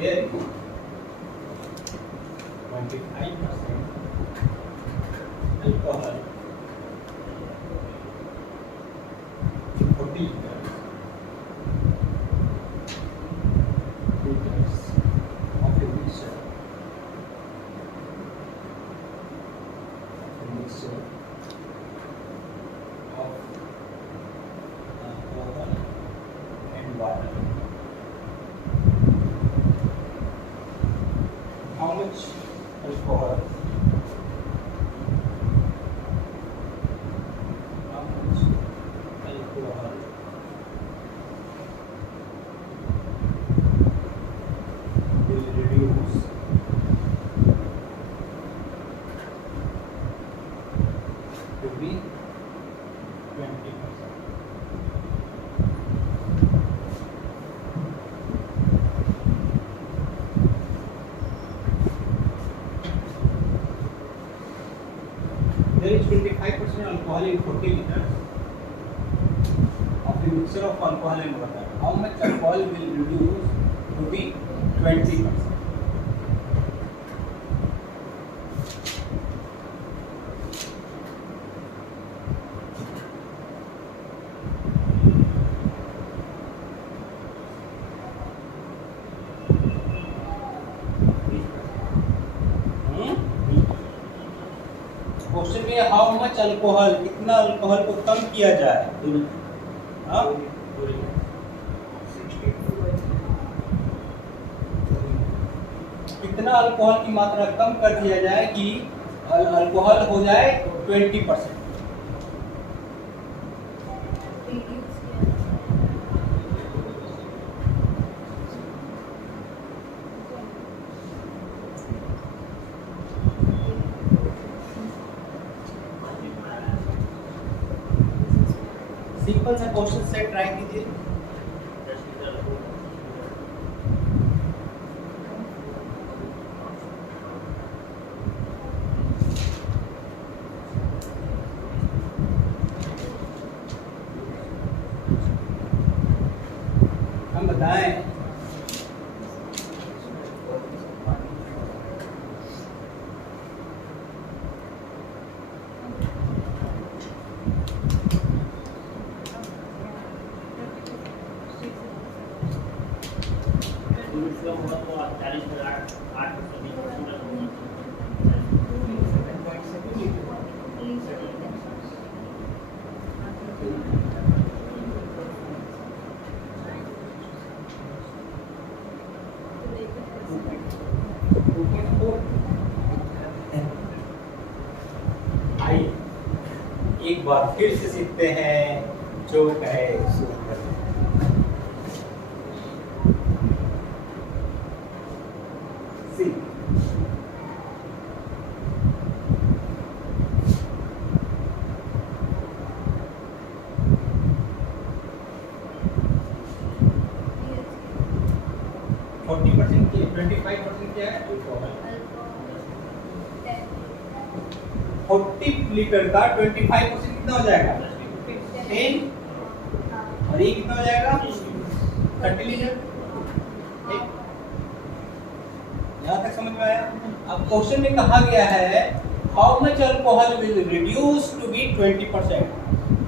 Very good. 25% alcohol, 40 liters of a mixture of alcohol and water. How much alcohol? How much alcohol will reduce to be 20%? There is 25% alcohol in 40 liters of the mixture of alcohol and water. how much alcohol will reduce to be 20%? Question में how much alcohol, कितना alcohol को कम किया जाए, हाँ? कितना alcohol की मात्रा कम कर दिया जाए कि अल्कोहल हो जाए 20%? सिंपल सा क्वेश्चन से ट्राई कीजिए। हम बताएं आइए एक बार फिर से सीखते हैं जो कहे सो करें। सी 40% की 25% क्या है? 40 लीटर का 25% कितना हो जाएगा? 10। और ये कितना हो जाएगा? 30 लीटर। यहाँ तक समझ में आया? अब क्वेश्चन में कहा गया है how much alcohol will reduce to be 20%?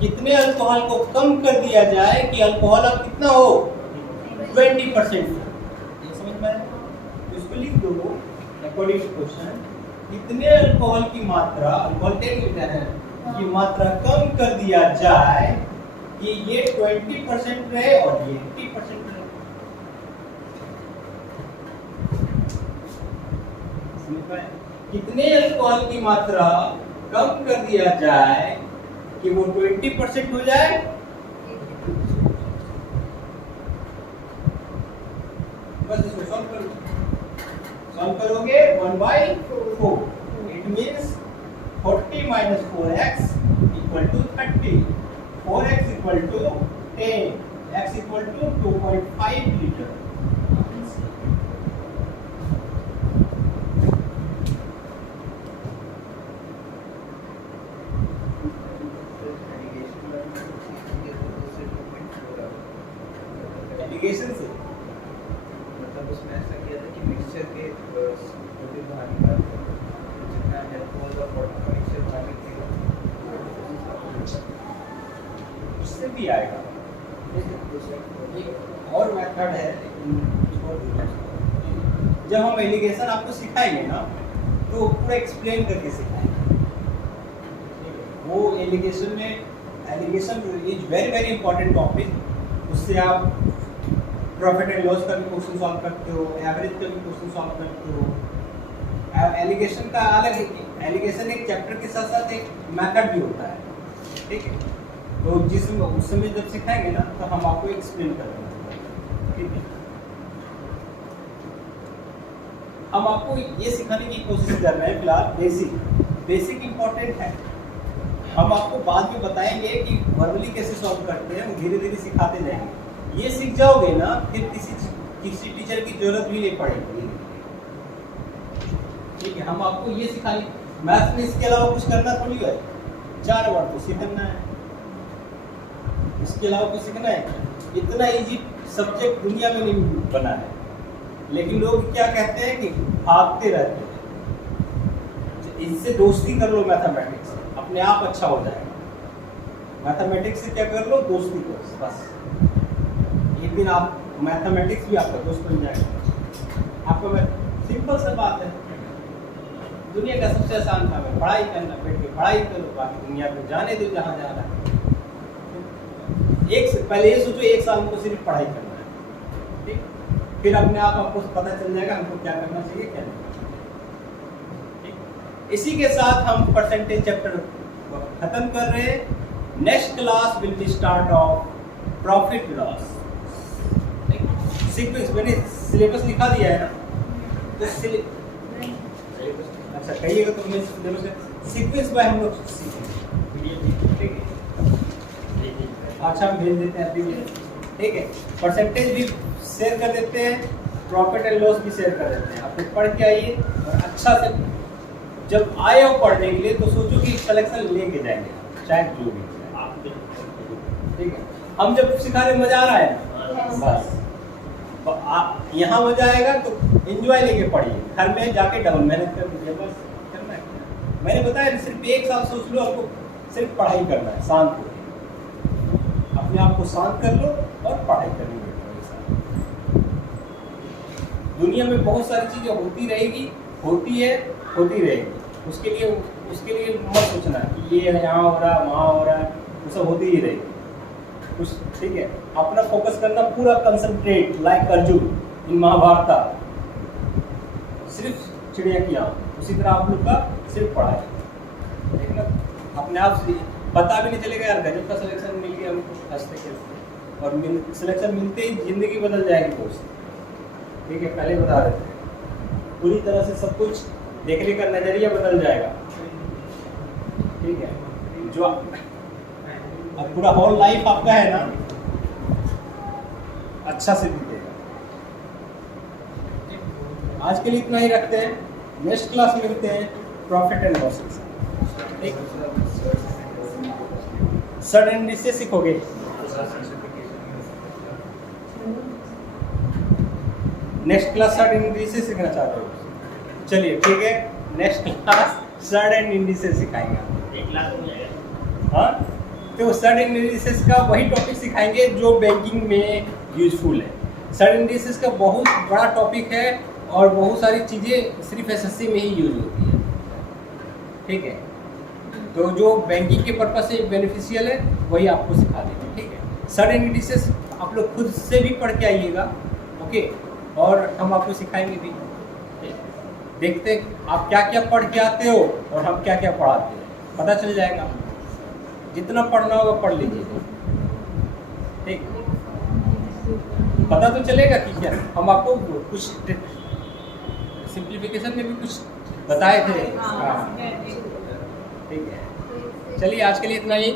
कितने अल्कोहल को कम कर दिया जाए कि अल्कोहल अब कितना हो? 20%। ये समझ में आया? तो इसको लिख दो अकॉर्डिंग टू क्वेश्चन, कितने अल्कोहल की मात्रा, अल्कोहल 10 लीटर है, की मात्रा कम कर दिया जाए कि ये 20% रहे और ये 80% रहे। कितने अल्कोहल की मात्रा कम कर दिया जाए कि वो 20% हो जाए? बस इसको सॉल्व करो। सॉल्व करोगे 1/4। It means 40 minus 4x equal to 30. 4x equal to 10. x equal to 2.5 liter. Allegation से मतलब उसमें ऐसा किया था कि मिक्सचर के बाहर निकाल जितना अल्कोहल का प्रोडक्ट मिक्सचर बाहर निकलेगा उससे भी आएगा। एक और मेथड है, जब हम एलिगेशन आपको सिखाएंगे ना तो पूरा एक्सप्लेन करके सिखाएंगे। वो एलिगेशन में, alligation is very very important topic. उससे आप प्रॉफिट एंड लॉस का भी क्वेश्चन सॉल्व करते हो, एवरेज का भी क्वेश्चन सॉल्व करते हो। एलिगेशन का अलग है, एलिगेशन एक चैप्टर के साथ साथ एक मेथड भी होता है, ठीक है? तो उस समय जब सिखाएंगे ना तो हम आपको एक्सप्लेन करेंगे, ठीक है? हम आपको ये सिखाने की कोशिश कर रहे हैं फिलहाल। बेसिक इंपॉर्टेंट है। हम आपको बाद में बताएंगे कि वर्बली कैसे सॉल्व करते हैं, धीरे धीरे सिखाते जाएंगे। ये सीख जाओगे ना फिर किसी टीचर की जरूरत भी नहीं पड़ेगी, ठीक है? हम आपको ये सिखाने, मैथ में इसके अलावा कुछ करना थोड़ी है, 4 वर्ड तो सीखना है, इसके अलावा कुछ सीखना है। इतना इजी सब्जेक्ट दुनिया में नहीं बना है, लेकिन लोग क्या कहते हैं कि भागते रहते हैं। इससे दोस्ती कर लो मैथमेटिक्स से, अपने आप अच्छा हो जाएगा। मैथमेटिक्स से क्या कर लो, दोस्ती करो बस। एक दिन आप मैथमेटिक्स भी आपका दोस्त बन जाएगा। आपको सिंपल सा बात है, दुनिया का सबसे आसान काम है पढ़ाई करना। बैठ के पढ़ाई करो, बाकी दुनिया को जाने दो जहाँ जाना है। पहले ये सोचो 1 साल को सिर्फ पढ़ाई करना है, ठीक? फिर अपने आप आपको पता चल जाएगा हमको क्या करना चाहिए क्या नहीं। इसी के साथ हम परसेंटेज चैप्टर खत्म कर रहे हैं। Next class will be start of profit loss. Sequence मैंने सिलेबस लिखा दिया है ना, तो अच्छा कहिएगा तो मैं सिलेबस सीक्वेंस बाय हम लोग सीखेंगे, ठीक है? अच्छा हम भेज देते हैं अभी, ठीक है? परसेंटेज भी शेयर कर देते हैं, प्रॉफिट एंड लॉस भी शेयर कर देते हैं। आप लोग पढ़ के आइए और अच्छा से जब आए हो पढ़ने के लिए तो सोचो कि सिलेक्शन लेके जाएंगे, चाहे जो भी, ठीक है? हम जब सिखा रहे मजा आ रहा है बस, तो आप यहाँ मजा आएगा तो एंजॉय लेके पढ़िए। घर में जाके डबल मेहनत कर दीजिए, बस करना है। मैंने बताया सिर्फ 1 साल सोच लो, आपको सिर्फ पढ़ाई करना है, शांत हो, अपने आप को शांत कर लो और पढ़ाई करनी है। दुनिया में बहुत सारी चीजें होती रहेगी, होती है, होती रहेगी। उसके लिए मत सोचना कि ये यहाँ हो रहा वहाँ हो रहा है, वो सब होती ही रहेगी कुछ, ठीक है? अपना फोकस करना, पूरा कंसंट्रेट लाइक अर्जुन इन महाभारत, सिर्फ चिड़िया की आँख। उसी तरह आप लोग का सिर्फ पढ़ाई, ठीक है? अपने आप से पता भी नहीं चलेगा यार गजब का सिलेक्शन मिल गया हमको, हंसते खेलते, और सिलेक्शन मिलते ही जिंदगी बदल जाएगी दोस्त, ठीक है? पहले बता देते हैं, पूरी तरह से सब कुछ देखने का नजरिया बदल जाएगा, ठीक है? जो अब पूरा होल लाइफ आपका है ना, अच्छा से बीतेगा। आज के लिए इतना ही रखते हैं, नेक्स्ट क्लास में मिलते हैं profit and losses. Sudden dishes सीखोगे, नेक्स्ट क्लास सडन इंडिसेस सीखना चाहते हो? चलिए ठीक है, नेक्स्ट क्लास सडन इंडिसेस सिखाएंगे। 1 लाख हो जाएगा। हाँ, तो सडन इंडिसेस का वही टॉपिक सिखाएंगे जो बैंकिंग में यूजफुल है। सडन इंडिसेस का बहुत बड़ा टॉपिक है और बहुत सारी चीज़ें सिर्फ एसएससी में ही यूज होती है, ठीक है? तो जो बैंकिंग के पर्पज से बेनिफिशियल है वही आपको सिखा देंगे, ठीक है? सडन इंडिसेस आप लोग खुद से भी पढ़ के आइएगा, ओके? और हम आपको सिखाएंगे भी, देखते आप क्या क्या पढ़ के आते हो और हम क्या क्या पढ़ाते हैं, पता चल जाएगा। जितना पढ़ना होगा पढ़ लीजिए, ठीक? पता तो चलेगा कि क्या हम आपको कुछ सिंप्लीफिकेशन में भी कुछ बताए थे, ठीक है? चलिए आज के लिए इतना ही।